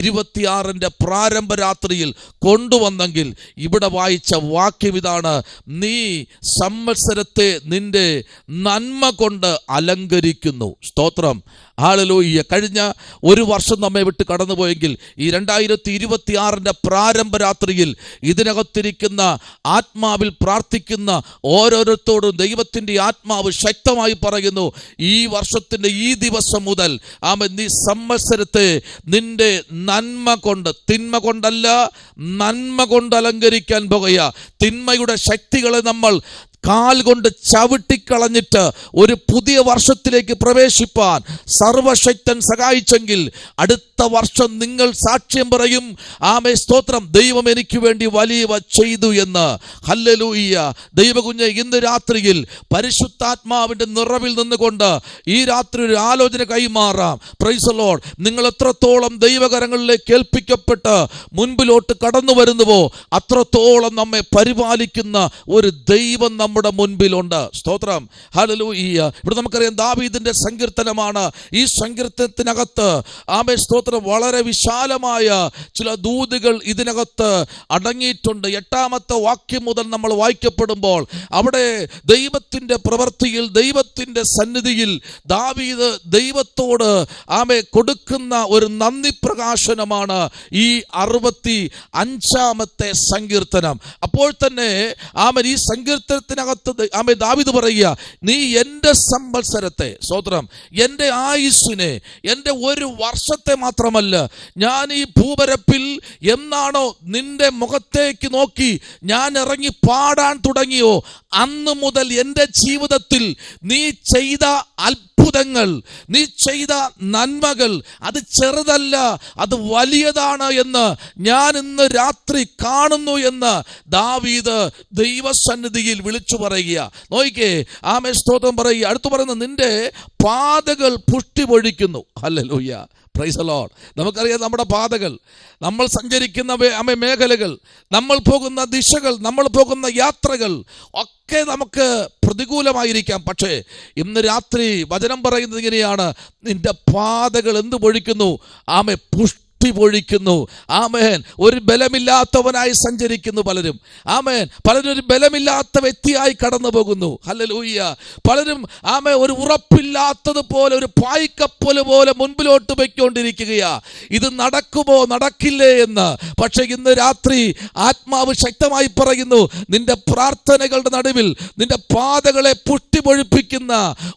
26 പ്രാരംഭ രാത്രിയിൽ കൊണ്ടുവന്നെങ്കിൽ ഇവിടെ വായിച്ച വാക്യം ഇതാണ്: നീ സംവത്സരത്തെ നിന്റെ നന്മ കൊണ്ട് അലങ്കരിക്കുന്നു. സ്തോത്രം, ഹല്ലേലൂയ. കഴിഞ്ഞ ഒരു വർഷം നമ്മെ വിട്ട് കടന്നുപോയെങ്കിൽ ഈ 2026 പ്രാരംഭ രാത്രിയിൽ ഇതിനകത്തിരിക്കുന്ന ആത്മാവിൽ പ്രാർത്ഥിക്കുന്ന ഓരോരുത്തരോടും ദൈവത്തിൻ്റെ ആത്മാവ് ശക്തമായി പറയുന്നു, ഈ വർഷത്തിൻ്റെ ഈ ദിവസം മുതൽ നീ സംവത്സരത്തെ നിന്റെ നന്മ കൊണ്ട്, തിന്മ കൊണ്ടല്ല, നന്മ കൊണ്ട് അലങ്കരിക്കാൻ പോകുക. തിന്മയുടെ ശക്തികളെ നമ്മൾ കാൽ കൊണ്ട് ചവിട്ടിക്കളഞ്ഞിട്ട് ഒരു പുതിയ വർഷത്തിലേക്ക് പ്രവേശിപ്പാൻ സർവശക്തൻ സഹായിച്ചെങ്കിൽ അടുത്ത വർഷം നിങ്ങൾ സാക്ഷ്യം പറയും, ആമേ സ്തോത്രം, ദൈവം എനിക്ക് വേണ്ടി വലിയവ ചെയ്തു എന്ന്. ഹല്ലേലൂയ. ദൈവകുഞ്ഞെ, ഇന്ന് രാത്രിയിൽ പരിശുദ്ധാത്മാവിൻ്റെ നിറവിൽ നിന്നുകൊണ്ട് ഈ രാത്രി ഒരു ആലോചന കൈമാറാം. Price the Lord. നിങ്ങൾ എത്രത്തോളം ദൈവകരങ്ങളിലേക്ക് ഏൽപ്പിക്കപ്പെട്ട് മുൻപിലോട്ട് കടന്നു വരുന്നുവോ അത്രത്തോളം നമ്മെ പരിപാലിക്കുന്ന ഒരു ദൈവം നമ്മുടെ മുൻപിലുണ്ട്. സ്തോത്രം, ഹല്ലേലൂയ. ഇവിടെ നമുക്കറിയാം ദാവീദിന്റെ സങ്കീർത്തനമാണ്. ഈ സങ്കീർത്തനത്തിനകത്ത് ആമേ സ്തോത്രം വളരെ വിശാലമായ ചില ദൂതുകൾ ഇതിനകത്ത് അടങ്ങിയിട്ടുണ്ട്. 8-ാമത്തെ വാക്യം മുതൽ നമ്മൾ വായിക്കപ്പെടുമ്പോൾ അവിടെ ദൈവത്തിന്റെ പ്രവൃത്തിയിൽ, ദൈവത്തിന്റെ സന്നിധിയിൽ ദാവീദ് ദൈവത്തോട് ആമേ കൊടുക്കുന്ന ഒരു നന്ദി പ്രകാശനമാണ് ഈ 65-ാമത്തെ സങ്കീർത്തനം. അപ്പോൾ തന്നെ ആമേ ഈ സങ്കീർത്തനത്തിനകത്ത് ആമേ ദാവീദ് പറയുക, നീ എൻ്റെ സംവത്സരത്തെ, സ്തോത്രം, എൻ്റെ ആയുസ്സിനെ, എൻ്റെ ഒരു വർഷത്തെ മാത്രമല്ല, ഞാൻ ഈ ഭൂപരപ്പിൽ എന്നാണോ നിന്റെ മുഖത്തേക്ക് നോക്കി ഞാൻ ഇറങ്ങി പാടാൻ തുടങ്ങിയോ അന്ന് മുതൽ എൻ്റെ ജീവിതത്തിൽ നീ ചെയ്ത അത്ഭുതങ്ങൾ, നീ ചെയ്ത നന്മകൾ അത് ചെറുതല്ല, അത് വലിയതാണ് എന്ന് ഞാൻ ഇന്ന് രാത്രി കാണുന്നു എന്ന് ദാവീദ് ദൈവസന്നിധിയിൽ വിളിച്ചു പറയുക. നോക്കിക്കേ, ആമേ സ്തോത്രം പറയുക. അടുത്ത് പറയുന്നത്, നിന്റെ പാതകൾ പുഷ്ടി പൊഴിക്കുന്നു. ഹല്ലേലൂയ, പ്രൈസ് ദി ലോർഡ്. നമുക്കറിയാം നമ്മുടെ പാതകൾ, നമ്മൾ സഞ്ചരിക്കുന്ന മേഖലകൾ, നമ്മൾ പോകുന്ന ദിശകൾ, നമ്മൾ പോകുന്ന യാത്രകൾ ഒക്കെ നമുക്ക് പ്രതികൂലമായിരിക്കാം. പക്ഷേ ഇന്ന് രാത്രി വചനം പറയുന്നത് ഇങ്ങനെയാണ്: നിന്റെ പാതകൾ എന്ത് പൊഴിക്കുന്നു? ആമേ പുഷ്ടി പൊഴിക്കുന്നു. ആമേൻ. ഒരു ബലമില്ലാത്തവനായി സഞ്ചരിക്കുന്നു പലരും. ആമേൻ. പലരും ഒരു ബലമില്ലാത്ത വ്യക്തിയായി കടന്നു പോകുന്നു. ഹല്ലേലൂയ. പലരും ആമേ ഒരു ഉറപ്പില്ലാത്തതുപോലെ, ഒരു പായ്ക്കപ്പല് പോലെ മുൻപിലോട്ട് പോയിക്കൊണ്ടിരിക്കുകയാ. ഇത് നടക്കുമോ നടക്കില്ലേ എന്ന്. പക്ഷെ ഇന്ന് രാത്രി ആത്മാവ് ശക്തമായി പറയുന്നു, നിന്റെ പ്രാർത്ഥനകളുടെ നടുവിൽ നിന്റെ പാതകളെ പുഷ്ടി പൊഴിപ്പിക്കുന്ന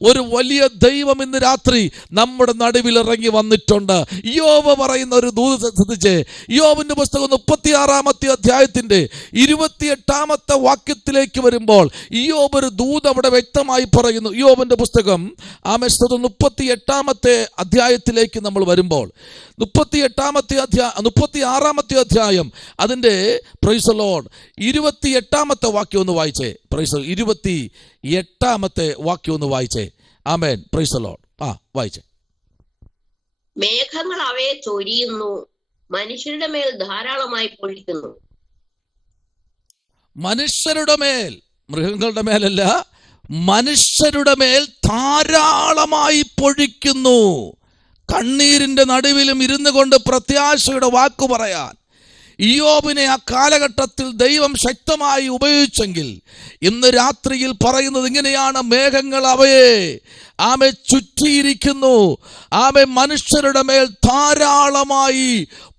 ഒരു വലിയ ദൈവം ഇന്ന് രാത്രി നമ്മുടെ നടുവിൽ ഇറങ്ങി വന്നിട്ടുണ്ട്. യോബ് പറയുന്ന ഒരു ദൂത് ശ്രദ്ധിച്ചേ. യോബിന്റെ പുസ്തകം 36-ാമത്തെ അധ്യായത്തിന്റെ 28-ാമത്തെ വാക്യത്തിലേക്ക് വരുമ്പോൾ യോബ് ഒരു ദൂത് അവിടെ വ്യക്തമായി പറയുന്നു. യോബിന്റെ പുസ്തകം 38-ാമത്തെ അധ്യായത്തിലേക്ക് നമ്മൾ വരുമ്പോൾ 36-ാമത്തെ അധ്യായം അതിന്റെ പ്രൈസ് ദി ലോർഡ് 28-ാമത്തെ വാക്യം ഒന്ന് വായിച്ചേ. പ്രൈസ് 28-ാമത്തെ വാക്യം ഒന്ന് വായിച്ചേ. ആമേൻ. Praise the Lord. വായിച്ചേ. മേഘങ്ങൾ അവയെ ചൊരിയുന്നു, മനുഷ്യരുടെ മേൽ ധാരാളമായി പൊഴിക്കുന്നു. മനുഷ്യരുടെ മേൽ, മൃഗങ്ങളുടെ മേലല്ല, മനുഷ്യരുടെ മേൽ ധാരാളമായി പൊഴിക്കുന്നു. കണ്ണീരിന്റെ നടുവിലും ഇരുന്നു കൊണ്ട് പ്രത്യാശയുടെ വാക്കു പറയാൻ ഇയ്യോബിനെ ആ കാലഘട്ടത്തിൽ ദൈവം ശക്തമായി ഉപയോഗിച്ചെങ്കിൽ ഇന്ന് രാത്രിയിൽ പറയുന്നത് ഇങ്ങനെയാണ്: മേഘങ്ങൾ അവയെ ആമെ ചുറ്റിയിരിക്കുന്നു, ആമെ മനുഷ്യരുടെ മേൽ ധാരാളമായി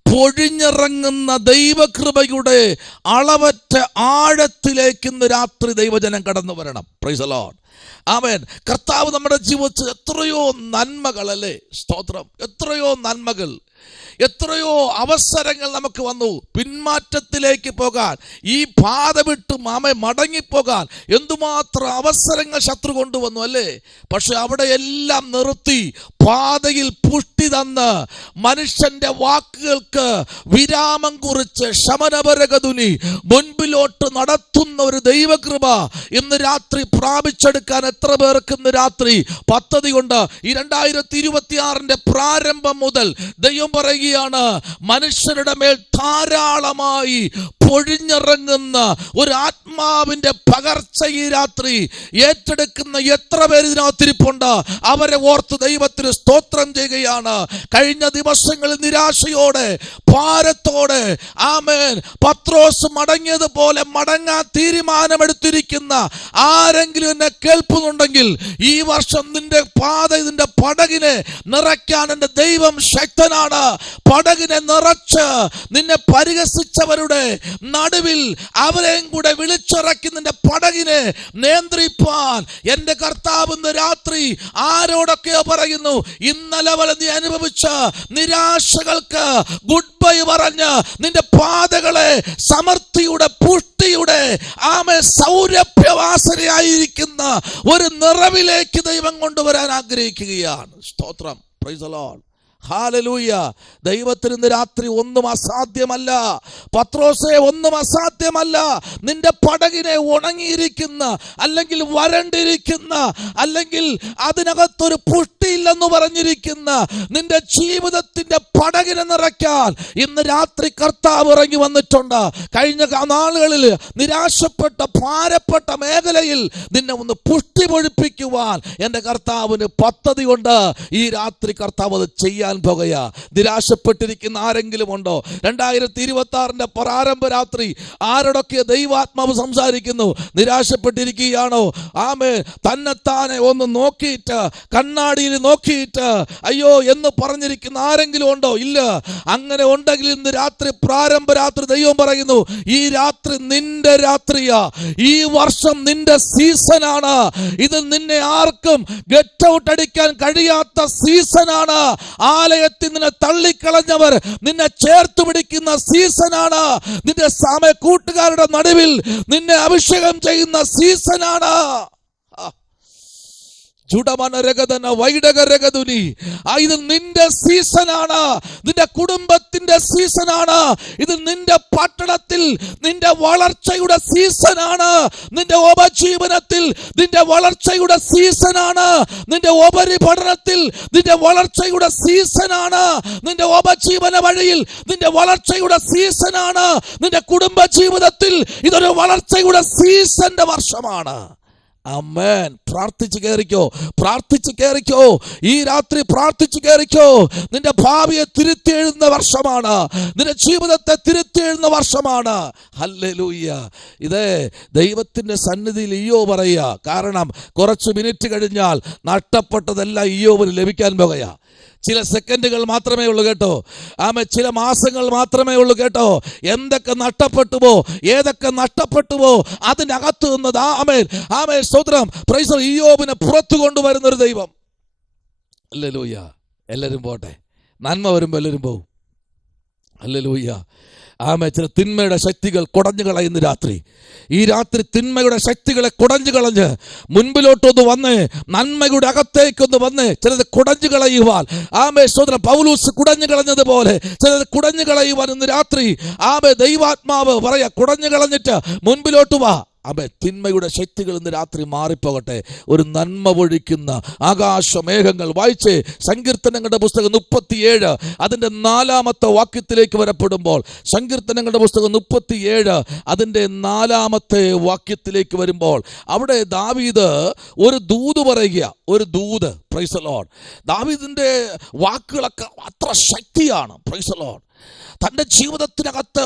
പൊഴിഞ്ഞിറങ്ങുന്ന ദൈവകൃപയുടെ അളവറ്റ ആഴത്തിലേക്ക് ഇന്ന് രാത്രി ദൈവജനം കടന്നു വരണം. Praise the Lord. ആമേൻ. കർത്താവ് നമ്മുടെ ജീവിതത്തിൽ എത്രയോ നന്മകൾ, അല്ലേ സ്തോത്രം, എത്രയോ നന്മകൾ, എത്രയോ അവസരങ്ങൾ നമുക്ക് വന്നു പിന്മാറ്റത്തിലേക്ക് പോകാൻ, ഈ പാത വിട്ട് മടങ്ങിപ്പോകാൻ എന്തുമാത്രം അവസരങ്ങൾ ശത്രു കൊണ്ടുവന്നു, അല്ലേ? പക്ഷെ അവിടെ എല്ലാം നിർത്തി പാതയിൽ പുഷ്ടി തന്ന് മനുഷ്യന്റെ വാക്കുകൾക്ക് വിരാമം കുറിച്ച് ശമനപരകതുനി മുൻപിലോട്ട് നടത്തുന്ന ഒരു ദൈവകൃപ ഇന്ന് രാത്രി പ്രാപിച്ചെടുക്കാൻ എത്ര പേർക്ക് ഇന്ന് രാത്രി പദ്ധതിയുണ്ട്? ഈ 2026 പ്രാരംഭം മുതൽ ദൈവം പറയുകയാണ്, മനുഷ്യരുടെ മേൽ ധാരാളമായി പൊഴിഞ്ഞിറങ്ങുന്ന ഒരു ആത്മ ആത്മാവിന്റെ പകർച്ച ഈ രാത്രി ഏറ്റെടുക്കുന്ന എത്ര പേര് ഇതിനകത്തിരിപ്പുണ്ട്? അവരെ ഓർത്ത് ദൈവത്തിന് സ്തോത്രം ചെയ്യുകയാണ്. കഴിഞ്ഞ ദിവസങ്ങളിൽ നിരാശയോടെ ഭാരത്തോടെ ആമേൻ പത്രോസ് മടങ്ങിയതുപോലെ മടങ്ങാൻ തീരുമാനമെടുത്തിരിക്കുന്ന ആരെങ്കിലും എന്നെ കേൾക്കുന്നുണ്ടെങ്കിൽ ഈ വർഷം നിന്റെ നിന്റെ പടകിനെ നിറയ്ക്കാൻ എന്റെ ദൈവം ശക്തനാണ്. പടകിനെ നിറച്ച് നിന്നെ പരിഹസിച്ചവരുടെ നടുവിൽ അവരെയും കൂടെ വിളിച്ചിറക്കി നിന്റെ പടകിനെ നിയന്ത്രിപ്പാൻ എന്റെ കർത്താവ് ഇന്ന് രാത്രി ആരോടൊക്കെയോ പറയുന്നു. ഇന്നലെ വരെ നീ അനുഭവിച്ച നിരാശകൾക്ക് ഗുഡ് ബൈ പറഞ്ഞ് നിന്റെ പാതകളെ സമൃദ്ധിയുടെ പുഷ്ടിയുടെ സൗരഭ്യവാസനയായിരിക്കുന്ന ഒരു നിറവിലേക്ക് ദൈവം കൊണ്ടുവരാൻ ആഗ്രഹിക്കുകയാണ്. സ്തോത്രം. Praise the Lord. ഹല്ലേലൂയ. ദൈവത്തിന് ഇന്ന് രാത്രി ഒന്നും അസാധ്യമല്ല. പത്രോസേ, ഒന്നും അസാധ്യമല്ല. നിന്റെ പടകിനെ ഉണങ്ങിയിരിക്കുന്ന അല്ലെങ്കിൽ വരണ്ടിരിക്കുന്ന അല്ലെങ്കിൽ അതിനകത്തൊരു പുഷ്ടിയില്ലെന്ന് പറഞ്ഞിരിക്കുന്ന നിന്റെ ജീവിതത്തിന്റെ പടകിനെ നിറയ്ക്കാൻ ഇന്ന് രാത്രി കർത്താവ് ഇറങ്ങി വന്നിട്ടുണ്ട്. കഴിഞ്ഞ നാളുകളിൽ നിരാശപ്പെട്ട ഭാരപ്പെട്ട മേഖലയിൽ നിന്നെ ഒന്ന് പുഷ്ടി പൊഴിപ്പിക്കുവാൻ എൻ്റെ കർത്താവിന് പദ്ധതിയുണ്ട്. ഈ രാത്രി കർത്താവ് അത് ചെയ്യാൻ പോകുക. നിരാശപ്പെട്ടിരിക്കുന്ന ആരെങ്കിലും ഉണ്ടോ? 2026 പ്രാരംഭ രാത്രി ആരോടൊക്കെ ദൈവാത്മാവ് സംസാരിക്കുന്നു? നിരാശപ്പെട്ടിരിക്കുകയാണോ? ആമേൻ. തന്നെത്താനെ ഒന്ന് നോക്കിയിട്ട് കണ്ണാടിയിൽ നോക്കിയിട്ട് അയ്യോ എന്ന് പറഞ്ഞിരിക്കുന്ന ആരെങ്കിലും ഉണ്ടോ? ഇല്ല. അങ്ങനെ ഉണ്ടെങ്കിൽ ഇന്ന് രാത്രി പ്രാരംഭ രാത്രി ദൈവം പറയുന്നു, ഈ രാത്രി നിന്റെ രാത്രിയാ. ഈ വർഷം നിന്റെ സീസണാണ്. ഇത് നിന്നെ ആർക്കും ഗെറ്റ് ഔട്ട് അടിക്കാൻ കഴിയാത്ത സീസണാണ്. ആലയത്തിൽ നിന്നെ തള്ളിക്കളഞ്ഞവർ നിന്നെ ചേർത്ത് പിടിക്കുന്ന സീസണാണ്. നിന്റെ കൂട്ടുകാരുടെ നടുവിൽ നിന്നെ അഭിഷേകം ചെയ്യുന്ന സീസണാണ്. ഇത് നിന്റെ സീസണാണ്. നിന്റെ കുടുംബത്തിന്റെ സീസണാണ്. ഇത് നിന്റെ പട്ടണത്തിൽ നിന്റെ വളർച്ചയുടെ സീസണാണ്. നിന്റെ ഉപജീവനത്തിൽ നിന്റെ വളർച്ചയുടെ സീസണാണ്. നിന്റെ ഉപരിപഠനത്തിൽ നിന്റെ വളർച്ചയുടെ സീസണാണ്. നിന്റെ ഉപജീവന വഴിയിൽ നിന്റെ വളർച്ചയുടെ സീസണാണ്. നിന്റെ കുടുംബ ജീവിതത്തിൽ ഇതൊരു വളർച്ചയുടെ സീസന്റെ വർഷമാണ്. ആമേൻ. പ്രാർത്ഥിച്ചു കയറിക്കോ, പ്രാർത്ഥിച്ചു കയറിക്കോ. ഈ രാത്രി പ്രാർത്ഥിച്ചു കയറിക്കോ. നിന്റെ ഭാവിയെ തിരുത്തി എഴുതുന്ന വർഷമാണ്. നിന്റെ ജീവിതത്തെ തിരുത്തി എഴുതുന്ന വർഷമാണ്. ഹല്ലേലൂയ. ഇതേ ദൈവത്തിന്റെ സന്നിധിയിൽ ഇയ്യോബ് പറയുക. കാരണം കുറച്ച് മിനിറ്റ് കഴിഞ്ഞാൽ നഷ്ടപ്പെട്ടതെല്ലാം ഇയ്യോബിന് ലഭിക്കാൻ പോകുക. ചില സെക്കൻഡുകൾ മാത്രമേ ഉള്ളൂ കേട്ടോ. ചില മാസങ്ങൾ മാത്രമേ ഉള്ളൂ കേട്ടോ. എന്തൊക്കെ നഷ്ടപ്പെട്ടുവോ, ഏതൊക്കെ നഷ്ടപ്പെട്ടുവോ അതിനകത്ത് നിന്നത് ആമേൻ സ്തോത്രം. പ്രൈസ് ഇയ്യോബിനെ പുറത്തു കൊണ്ടുവരുന്ന ഒരു ദൈവം. ഹല്ലേലൂയ. എല്ലാവരും പോട്ടെ. നന്മ വരുമ്പോൾ എല്ലാവരും പോവും. ഹല്ലേലൂയ. ചില തിന്മയുടെ ശക്തികൾ കുടഞ്ഞു കളയുന്ന രാത്രി. ഈ രാത്രി തിന്മയുടെ ശക്തികളെ കുടഞ്ഞു കളഞ്ഞ് മുൻപിലോട്ടൊന്ന് വന്ന് നന്മയുടെ അകത്തേക്കൊന്ന് വന്ന് ചിലത് കുടഞ്ഞു കളയുവാൻ സോദരൻ പൗലോസ് കുടഞ്ഞു കളഞ്ഞതുപോലെ ചിലത് കുടഞ്ഞു കളയുവാൻ ഇന്ന് രാത്രി ദൈവാത്മാവ് പറയാ, കുടഞ്ഞു കളഞ്ഞിട്ട് മുൻപിലോട്ട് വാ. തിന്മയുടെ ശക്തികൾ ഇന്ന് രാത്രി മാറിപ്പോകട്ടെ. ഒരു നന്മ പൊഴിക്കുന്ന ആകാശമേഘങ്ങൾ. വായിച്ച് സങ്കീർത്തനങ്ങളുടെ പുസ്തകം 37 അതിൻ്റെ 4-ാമത്തെ വാക്യത്തിലേക്ക് വരപ്പെടുമ്പോൾ, സങ്കീർത്തനങ്ങളുടെ പുസ്തകം 37 അതിൻ്റെ 4-ാമത്തെ വാക്യത്തിലേക്ക് വരുമ്പോൾ അവിടെ ദാവീദ് ഒരു ദൂത് പറയുക. ഒരു ദൂത്. Praise the Lord. ദാവീദിന്റെ വാക്കുകളൊക്കെ അത്ര ശക്തിയാണ്. Praise the Lord. തൻ്റെ ജീവിതത്തിനകത്ത്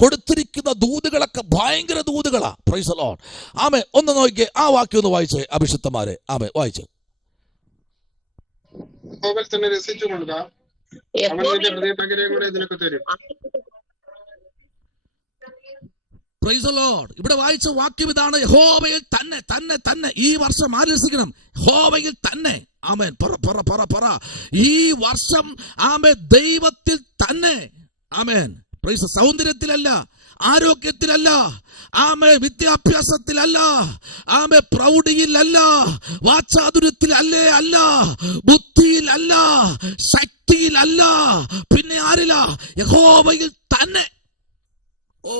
കൊടുത്തിരിക്കുന്ന ദൂതുകളൊക്കെ ഭയങ്കര ദൂതുകളാ. Praise the Lord. ആമേൻ. ഒന്ന് നോക്കിയേ, ആ വാക്യം ഒന്ന് വായിച്ചേ അഭിഷിക്തന്മാരെ. ആമേൻ, വായിച്ചേ. Praise the Lord. ഇവിടെ വായിച്ച വാക്യം ഇതാണ്. യഹോവയിൽ തന്നെ തന്നെ തന്നെ. ഈ വർഷം ആലോചിക്കണം, യഹോവയിൽ തന്നെ. ആമേൻ. പറ. ഈ വർഷം ആമേൻ ദൈവത്തിൽ തന്നെ. ആമേൻ. പ്രൈസ്. സൗന്ദര്യത്തിലല്ല, ആരോഗ്യത്തിലല്ല, വിദ്യാഭ്യാസത്തിലല്ല, പ്രൗഢിയിലല്ല, വാചാതുര്യത്തിലല്ലേ അല്ല, ബുദ്ധിയിലല്ല, ശക്തിയിലല്ല, പിന്നെ ആരില്ല? യഹോവയിൽ തന്നെ. Oh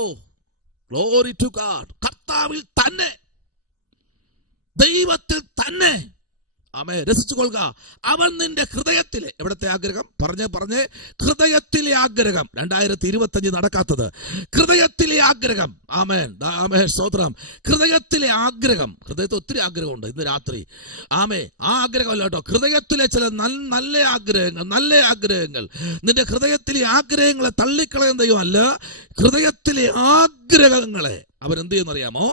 glory to God. കർത്താവിൽ തന്നെ, ദൈവത്തിൽ തന്നെ. ആമേ, രസിച്ചു കൊള്ളുക. അവൻ നിന്റെ ഹൃദയത്തിലെ, എവിടത്തെ ആഗ്രഹം? പറഞ്ഞേ ഹൃദയത്തിലെ ആഗ്രഹം. 2025 നടക്കാത്തത് ഹൃദയത്തിലെ ആഗ്രഹം. ആമേൻ, ആമേൻ, സ്തോത്രം. ഹൃദയത്തിലെ ആഗ്രഹം. ഹൃദയത്തിൽ ഒത്തിരി ആഗ്രഹമുണ്ട് ഇന്ന് രാത്രി. ആമേ, ആ ആഗ്രഹമല്ല കേട്ടോ, ഹൃദയത്തിലെ ചില നല്ല ആഗ്രഹങ്ങൾ. നിന്റെ ഹൃദയത്തിലെ ആഗ്രഹങ്ങളെ തള്ളിക്കളയുന്ന ദൈവമല്ല, ഹൃദയത്തിലെ ആഗ്രഹങ്ങളെ അവൻ എന്ത് ചെയ്യുന്നറിയാമോ?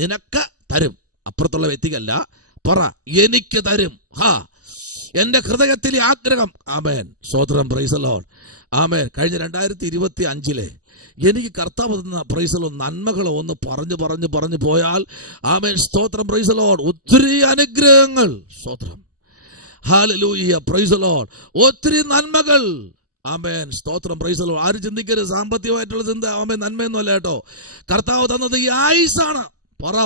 നിനക്ക് തരും. അപ്പുറത്തുള്ള വ്യക്തിക്കല്ല, പറ, എനിക്ക് തരും. എന്റെ ഹൃദയത്തിലെ ആഗ്രഹം. ആമേൻ, സ്തോത്രം, പ്രൈസ് ദി ലോർഡ്. ആമേൻ. കഴിഞ്ഞ 2025 എനിക്ക് കർത്താവ് തന്ന പ്രൈസ് ദി ലോർഡ് നന്മകളോ ഒന്ന് പറഞ്ഞു പോയാൽ, ആമേൻ, സ്തോത്രം, പ്രൈസ് ദി ലോർഡ്, ഒത്തിരി അനുഗ്രഹങ്ങൾ. സ്തോത്രം, ഹല്ലേലൂയ, പ്രൈസ് ദി ലോർഡ്, ഒത്തിരി നന്മകൾ. ആമേൻ, സ്തോത്രം, പ്രൈസ് ദി ലോർഡ്. ആരും ചിന്തിക്കരുത് സാമ്പത്തികമായിട്ടുള്ള ചിന്ത, ആമേൻ, നന്മയൊന്നും അല്ല കേട്ടോ. കർത്താവ് തന്നത് ഈ ആയുസ്സാണ്. പറ,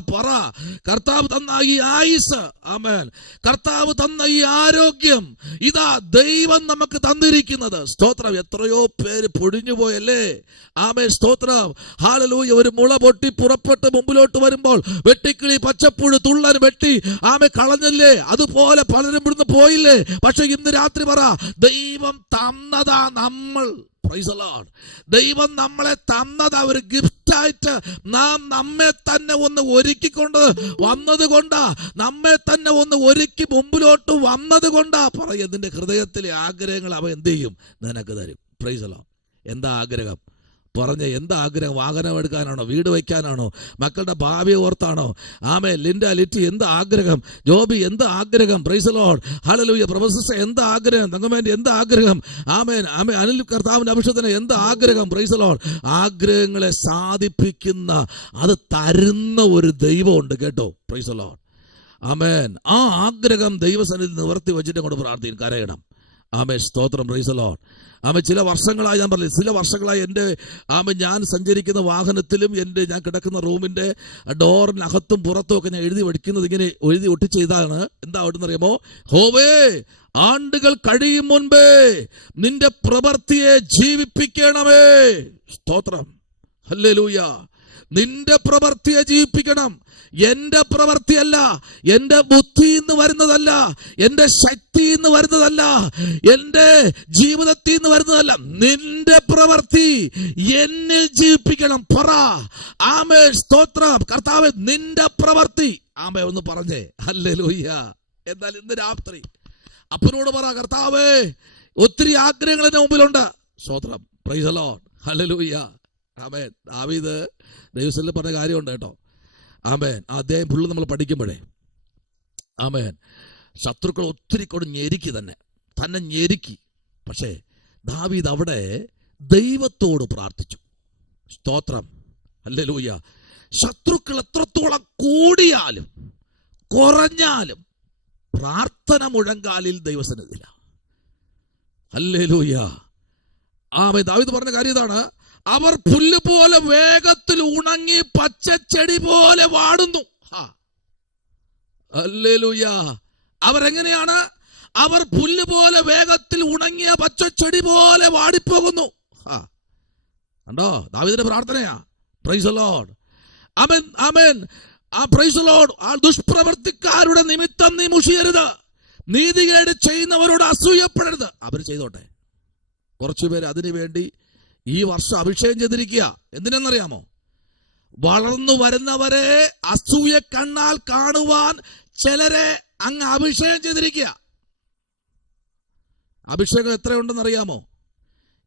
കർത്താവ് തന്ന ഈ ആയുസ്, ആമേൻ, കർത്താവ് തന്ന ഈ ആരോഗ്യം, ഇതാ ദൈവം നമുക്ക് തന്നിരിക്കുന്നത്. സ്തോത്രം. എത്രയോ പേര് പൊടിഞ്ഞു പോയല്ലേ? ആമേൻ, സ്തോത്രം, ഹല്ലേലൂയ. ഒരു മുള പൊട്ടി പുറപ്പെട്ട് മുമ്പിലോട്ട് വരുമ്പോൾ വെട്ടിക്കിളി പച്ചപ്പുഴു തുള്ളൻ വെട്ടി ആമേ കളഞ്ഞല്ലേ? അതുപോലെ പലരും ഇവിടുന്ന് പോയില്ലേ? പക്ഷെ ഇന്ന് രാത്രി പറ, ദൈവം തന്നതാ നമ്മൾ. Price the Lord. ദൈവം നമ്മളെ തന്നതാ ഒരു ഗിഫ്റ്റായിട്ട്. നാം നമ്മെ തന്നെ ഒന്ന് ഒരുക്കിക്കൊണ്ട് വന്നത് കൊണ്ടാ, നമ്മെ തന്നെ ഒന്ന് ഒരുക്കി മുമ്പിലോട്ട് വന്നത് കൊണ്ടാ. പറയ, നിന്റെ ഹൃദയത്തിലെ ആഗ്രഹങ്ങൾ അവൻ എന്ത് ചെയ്യും? നിനക്ക് തരും. Praise the Lord. എന്താ ആഗ്രഹം? പറഞ്ഞ, എന്താ ആഗ്രഹം? വാഹനം എടുക്കാനാണോ? വീട് വയ്ക്കാനാണോ? മക്കളുടെ ഭാവി ഓർത്താണോ? ആമേ, ലിറ്റി എന്താ ആഗ്രഹം? ജോബി എന്താ ആഗ്രഹം? Praise the Lord, hallelujah. Professor എന്താ ആഗ്രഹം? തങ്കമേന്റെ എന്താ ആഗ്രഹം? ആമേൻ, ആമേ. അനിൽ കർത്താവിന്റെ അഭിഷേകത്തിന് എന്താ ആഗ്രഹം? Praise the Lord. ആഗ്രഹങ്ങളെ സാധിപ്പിക്കുന്ന, അത് തരുന്ന ഒരു ദൈവമുണ്ട് കേട്ടോ. Praise the Lord. ആമേൻ. ആ ആഗ്രഹം ദൈവസന്നിധി നിവർത്തി വെച്ചിട്ട് കൊണ്ട് പ്രാർത്ഥിക്കും, കരയണം. ആമേ, സ്തോത്രം, പ്രൈസ് ദി ലോർഡ്. ആമേ, ചില വർഷങ്ങളായി, ഞാൻ പറഞ്ഞില്ല, ചില വർഷങ്ങളായി എൻ്റെ ഞാൻ സഞ്ചരിക്കുന്ന വാഹനത്തിലും ഞാൻ കിടക്കുന്ന റൂമിൻ്റെ ഡോറിനകത്തും പുറത്തും ഒക്കെ ഞാൻ എഴുതി വടിക്കുന്നത് ഇങ്ങനെ എഴുതി ഒട്ടിച്ച് ഇതാണ്. എന്താ അവിടുന്നറിയാമോ? ഹോവേ, ആണ്ടുകൾ കഴിയും മുൻപേ നിന്റെ പ്രവൃത്തിയെ ജീവിപ്പിക്കണമേ. സ്തോത്രം, ഹല്ലേലൂയ. നിന്റെ പ്രവൃത്തിയെ ജീവിപ്പിക്കണം. എന്റെ പ്രവൃത്തിയല്ല, എന്റെ ബുദ്ധിയിൽ നിന്ന് വരുന്നതല്ല, എന്റെ ശക്തിയിൽ നിന്ന് വരുന്നതല്ല, എന്റെ ജീവിതത്തിൽ നിന്ന് വരുന്നതല്ല. നിന്റെ പ്രവൃത്തി എന്നിൽ ജീവിപ്പിക്കണം. പറ, ആമേ, സ്തോത്രം, കർത്താവേ, നിന്റെ പ്രവൃത്തി. ആമേ, ഒന്ന് പറഞ്ഞേ, ഹല്ലേലൂയ. എന്നാൽ ഇന്ന് രാത്രി അപ്പനോട് പറ, കർത്താവേ, ഒത്തിരി ആഗ്രഹങ്ങൾ എന്റെ മുമ്പിലുണ്ട്. സ്തോത്രം, പ്രൈസ് ദി ലോർഡ്, ഹല്ലേലൂയ. ആമേൻ. ദാവീദ് ദൈവസന്നിധിയിൽ പറഞ്ഞ കാര്യമുണ്ട് കേട്ടോ. ആമേൻ. ആ അധ്യായം ഫുള്ള് നമ്മൾ പഠിക്കുമ്പോഴേ, ആമേൻ, ശത്രുക്കൾ ഒത്തിരി കൊണ്ട് തന്നെ ഞെരുക്കി. പക്ഷേ ദാവീദ് അവിടെ ദൈവത്തോട് പ്രാർത്ഥിച്ചു. സ്തോത്രം, ഹല്ലേലൂയ. ശത്രുക്കൾ എത്രത്തോളം കൂടിയാലും കുറഞ്ഞാലും പ്രാർത്ഥന മുഴങ്കാലിൽ ദൈവസന്നിധിയിലാണ്. ഹല്ലേലൂയ. ആമേൻ. ദാവീദ് പറഞ്ഞ കാര്യം ഇതാണ്, അവർ പുല്ല് പോലെ വേഗത്തിൽ ഉണങ്ങി പച്ചച്ചെടി പോലെ വാടുന്നു. ഹല്ലേലൂയ. അവരെങ്ങനെയാണ്? അവർ പുല്ല് പോലെ വേഗത്തിൽ ഉണങ്ങിയ പച്ചച്ചെടി പോലെ വാടിപ്പോകുന്നു. കണ്ടോ? ദാവീദിന്റെ പ്രാർത്ഥനയാ. Praise the Lord. ആമേൻ, ആമേൻ. ആ പ്രൈസ് ദി ലോർഡ്. ആ ദുഷ്പ്രവർത്തിക്കാരുടെ നിമിത്തം നീ മുഷിയരുത്, നീതികേട് ചെയ്യുന്നവരോട് അസൂയപ്പെടരുത്. അവർ ചെയ്തോട്ടെ. കുറച്ചുപേര് അതിനു വേണ്ടി ഈ വർഷം അഭിഷേകം ചെയ്തിരിക്കുക. എന്തിനെന്നറിയാമോ? വളർന്നു വരുന്നവരെ അസൂയ കണ്ണാൽ കാണുവാൻ ചിലരെ അങ്ങ് അഭിഷേകം ചെയ്തിരിക്കുക. അഭിഷേകം എത്രയുണ്ടെന്നറിയാമോ?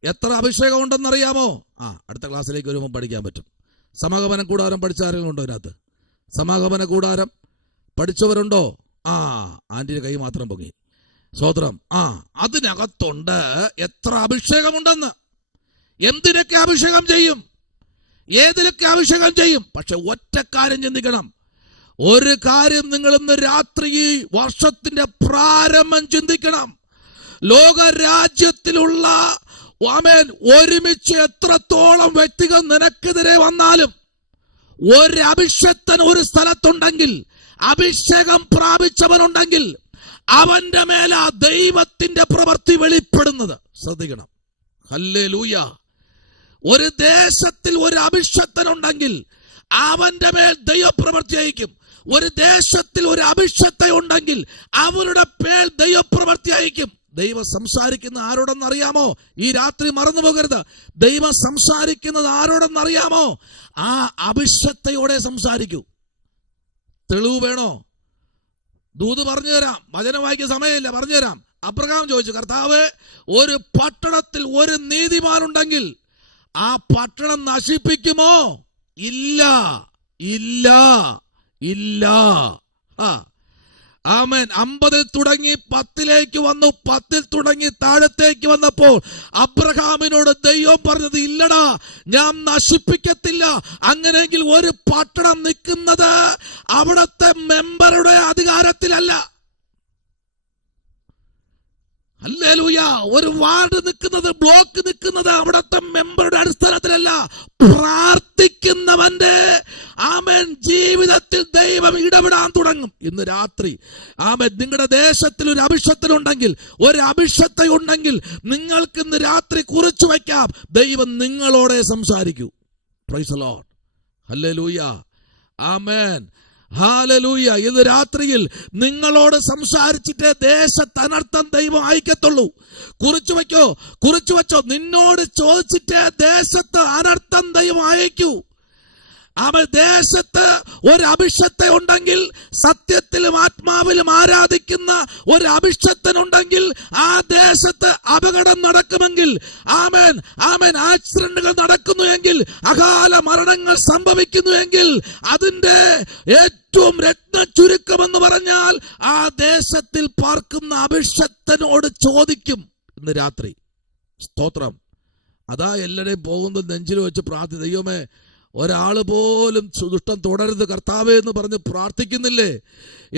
എത്ര അഭിഷേകം ഉണ്ടെന്നറിയാമോ? അടുത്ത ക്ലാസ്സിലേക്ക് വരുമ്പോൾ പഠിക്കാൻ പറ്റും. സമാഗമന കൂടാരം പഠിച്ച ആരെങ്കിലും ഉണ്ടോ ഇതിനകത്ത്? സമാഗമന കൂടാരം പഠിച്ചവരുണ്ടോ? ആന്റിയുടെ കൈ മാത്രം പൊങ്ങി. സ്തോത്രം. അതിനകത്തുണ്ട് എത്ര അഭിഷേകമുണ്ടെന്ന്. എന്തിനൊക്കെ അഭിഷേകം ചെയ്യും, ഏതിലൊക്കെ അഭിഷേകം ചെയ്യും. പക്ഷെ ഒറ്റ കാര്യം ചിന്തിക്കണം. ഒരു കാര്യം നിങ്ങൾ ഇന്ന് രാത്രി ഈ വർഷത്തിന്റെ പ്രാരംഭം ചിന്തിക്കണം. ലോകരാജ്യത്തിലുള്ള ആമേൻ ഒരുമിച്ച് എത്രത്തോളം വ്യക്തികൾ നിനക്കെതിരെ വന്നാലും ഒരു അഭിഷക്തൻ ഒരു സ്ഥലത്തുണ്ടെങ്കിൽ, അഭിഷേകം പ്രാപിച്ചവനുണ്ടെങ്കിൽ അവന്റെ മേല ദൈവത്തിന്റെ പ്രവൃത്തി വെളിപ്പെടുന്നത് ശ്രദ്ധിക്കണം. ഹല്ലേലൂയ. ഒരു ദേശത്തിൽ ഒരു അഭിഷക്തൻ ഉണ്ടെങ്കിൽ അവന്റെ മേൽ ദൈവപ്രവൃത്തി അയക്കും. ഒരു ദേശത്തിൽ ഒരു അഭിഷക്ത ഉണ്ടെങ്കിൽ അവരുടെ പേർ ദൈവപ്രവൃത്തി അയക്കും. ദൈവം സംസാരിക്കുന്ന ആരോടെന്നറിയാമോ? ഈ രാത്രി മറന്നു പോകരുത്. ദൈവം സംസാരിക്കുന്നത് ആരോടെന്നറിയാമോ? ആ അഭിഷക്തയോടെ സംസാരിക്കൂ. തെളിവ് വേണോ? ദൂത് പറഞ്ഞു തരാം. വചനം വായിക്കാൻ സമയമില്ല, പറഞ്ഞു തരാം. അബ്രഹാം ചോദിച്ചു, കർത്താവേ, ഒരു പട്ടണത്തിൽ ഒരു നീതിമാനുണ്ടെങ്കിൽ ആ പട്ടണം നശിപ്പിക്കുമോ? ഇല്ല, ഇല്ല, ഇല്ല. ആമേൻ. 50 തുടങ്ങി 10 വന്നു. 10 തുടങ്ങി താഴത്തേക്ക് വന്നപ്പോൾ അബ്രഹാമിനോട് ദൈവം പറഞ്ഞത്, ഇല്ലടാ, ഞാൻ നശിപ്പിക്കത്തില്ല. അങ്ങനെയെങ്കിൽ ഒരു പട്ടണം നിൽക്കുന്നത് അവിടുത്തെ മെമ്പറുടെ അധികാരത്തിലല്ല. ഹല്ലേലൂയ. ഒരു വാർഡ് നിൽക്കുന്നത്, ബ്ലോക്ക് നിൽക്കുന്നത് അവിടുത്തെ മെമ്പറുടെ അടിസ്ഥാനത്തിലല്ല. പ്രാർത്ഥിക്കുന്നവന്റെ ആമേൻ ജീവിതത്തിൽ ദൈവം ഇടപെടാൻ തുടങ്ങും. ഇന്ന് രാത്രി ആമേൻ നിങ്ങളുടെ ദേശത്തിൽ ഒരു അഭിഷക്തനുണ്ടെങ്കിൽ, ഒരു അഭിഷക്തയുണ്ടെങ്കിൽ നിങ്ങൾക്ക് ഇന്ന് രാത്രി കുറിച്ചു വയ്ക്കാം. ദൈവം നിങ്ങളോടെ സംസാരിക്കൂ. Praise the Lord. ഹല്ലേലൂയ. ആമേൻ. ഹല്ലേലൂയ. ഇന്ന് രാത്രിയിൽ നിങ്ങളോട് സംസാരിച്ചിട്ട് ദേശത്ത് അനർത്ഥം ദൈവം അയക്കത്തുള്ളൂ. കുറിച്ചു വയ്ക്കോ, കുറിച്ചു വച്ചോ. നിന്നോട് ചോദിച്ചിട്ട് ദേശത്ത് അനർത്ഥം ദൈവം അയക്കൂ. അവൻ ദേശത്ത് ഒരു അഭിഷക്ത ഉണ്ടെങ്കിൽ, സത്യത്തിലും ആത്മാവിലും ആരാധിക്കുന്ന ഒരു അഭിഷക്തനുണ്ടെങ്കിൽ ആ ദേശത്ത് അപകടം നടക്കുമെങ്കിൽ, ആമേൻ ആമേൻ, ആക്സിഡന്റുകൾ നടക്കുന്നുവെങ്കിൽ, അകാല മരണങ്ങൾ സംഭവിക്കുന്നുവെങ്കിൽ, അതിന്റെ ഏറ്റവും രത്ന ചുരുക്കമെന്ന് പറഞ്ഞാൽ ആ ദേശത്തിൽ പാർക്കുന്ന അഭിഷക്തനോട് ചോദിക്കും. ഇന്ന് രാത്രി സ്തോത്രം. അതാ എല്ലാവരെയും പോകുന്നത് നെഞ്ചിൽ വെച്ച് പ്രാർത്ഥി, ദൈവമേ, ഒരാള് പോലും ദുഷ്ടം തുടരുത് കർത്താവേ എന്ന് പറഞ്ഞ് പ്രാർത്ഥിക്കുന്നില്ലേ?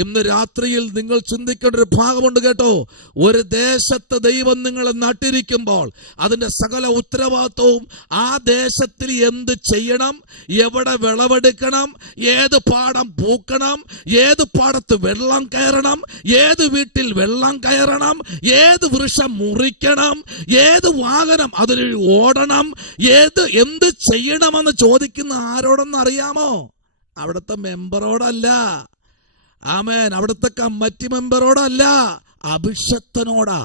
ഇന്ന് രാത്രിയിൽ നിങ്ങൾ ചിന്തിക്കേണ്ട ഒരു ഭാഗമുണ്ട് കേട്ടോ. ഒരു ദേശത്ത് ദൈവം നിങ്ങളെ നട്ടിരിക്കുമ്പോൾ അതിന്റെ സകല ഉത്തരവാദിത്വവും ആ ദേശത്തിൽ എന്ത് ചെയ്യണം, എവിടെ വിളവെടുക്കണം, ഏത് പാടം പൂക്കണം, ഏത് പാടത്ത് വെള്ളം കയറണം, ഏത് വീട്ടിൽ വെള്ളം കയറണം, ഏത് വൃക്ഷം മുറിക്കണം, ഏത് വാഹനം അതിൽ ഓടണം, എന്ത് ചെയ്യണമെന്ന് ചോദിക്കുന്ന ആരോടെന്ന് അറിയാമോ? അവിടുത്തെ മെമ്പറോടല്ല. ആമേൻ. അവിടുത്തെ കമ്മിറ്റി മെമ്പറോടല്ല, അഭിഷക്തനോടാ.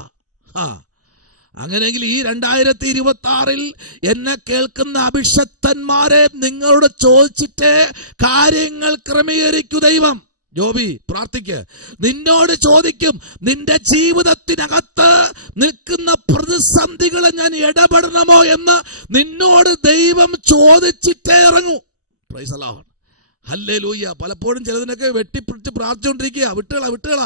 അങ്ങനെയെങ്കിൽ ഈ 2026 എന്നെ കേൾക്കുന്ന അഭിഷക്തന്മാരെ നിങ്ങളോട് ചോദിച്ചിട്ട് കാര്യങ്ങൾ ക്രമീകരിക്കൂ. ദൈവം ജോബി പ്രാർത്ഥിക്ക്. നിന്നോട് ചോദിക്കും, നിന്റെ ജീവിതത്തിനകത്ത് നിൽക്കുന്ന പ്രതിസന്ധികളെ ഞാൻ ഇടപെടണമോ എന്ന് നിന്നോട് ദൈവം ചോദിച്ചിട്ടേ ഇറങ്ങൂ. Praise the Lord. ഹല്ലേലൂയ. പലപ്പോഴും ചിലതിനൊക്കെ വെട്ടിപ്പിടിച്ച് പ്രാർത്ഥിച്ചുകൊണ്ടിരിക്കുക. വിട്ടുകള.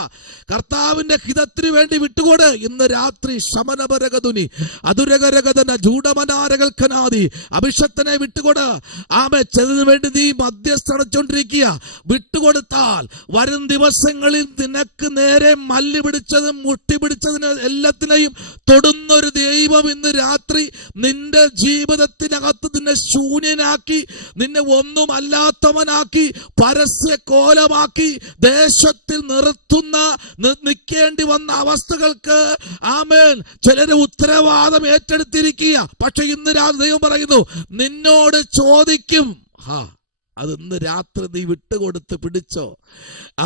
കർത്താവിന്റെ ഹിതത്തിന് വേണ്ടി വിട്ടുകൊട്. ഇന്ന് രാത്രി ശമനപരകതുനി അതുരകരകതന ജൂഡമനാരകൽക്കനാദി അഭിഷക്തനെ വിട്ടുകൊട്. ആമേ. ചിലതിന് വേണ്ടി നീ മധ്യസ്ഥിച്ചുകൊണ്ടിരിക്കുക. വിട്ടുകൊടുത്താൽ വരും ദിവസങ്ങളിൽ നിനക്ക് നേരെ മല്ല് പിടിച്ചതും മുട്ടി പിടിച്ചതിന് എല്ലാത്തിനെയും തൊടുന്നൊരു ദൈവം ഇന്ന് രാത്രി നിന്റെ ജീവിതത്തിനകത്ത് നിന്നെ ശൂന്യനാക്കി, നിന്നെ ഒന്നുമല്ലാത്തവനാക്കി, പരസ്യ കോലമാക്കി ദേശത്തിൽ നിൽക്കേണ്ടി വന്ന അവസ്ഥകൾക്ക് ആമേൻ ചിലര് ഉത്തരവാദം ഏറ്റെടുത്തിരിക്കുക. പക്ഷെ ഇന്ന് ദൈവം പറയുന്നു, നിന്നോട് ചോദിക്കും. അത് ഇന്ന് രാത്രി നീ വിട്ടുകൊടുത്ത് പിടിച്ചോ.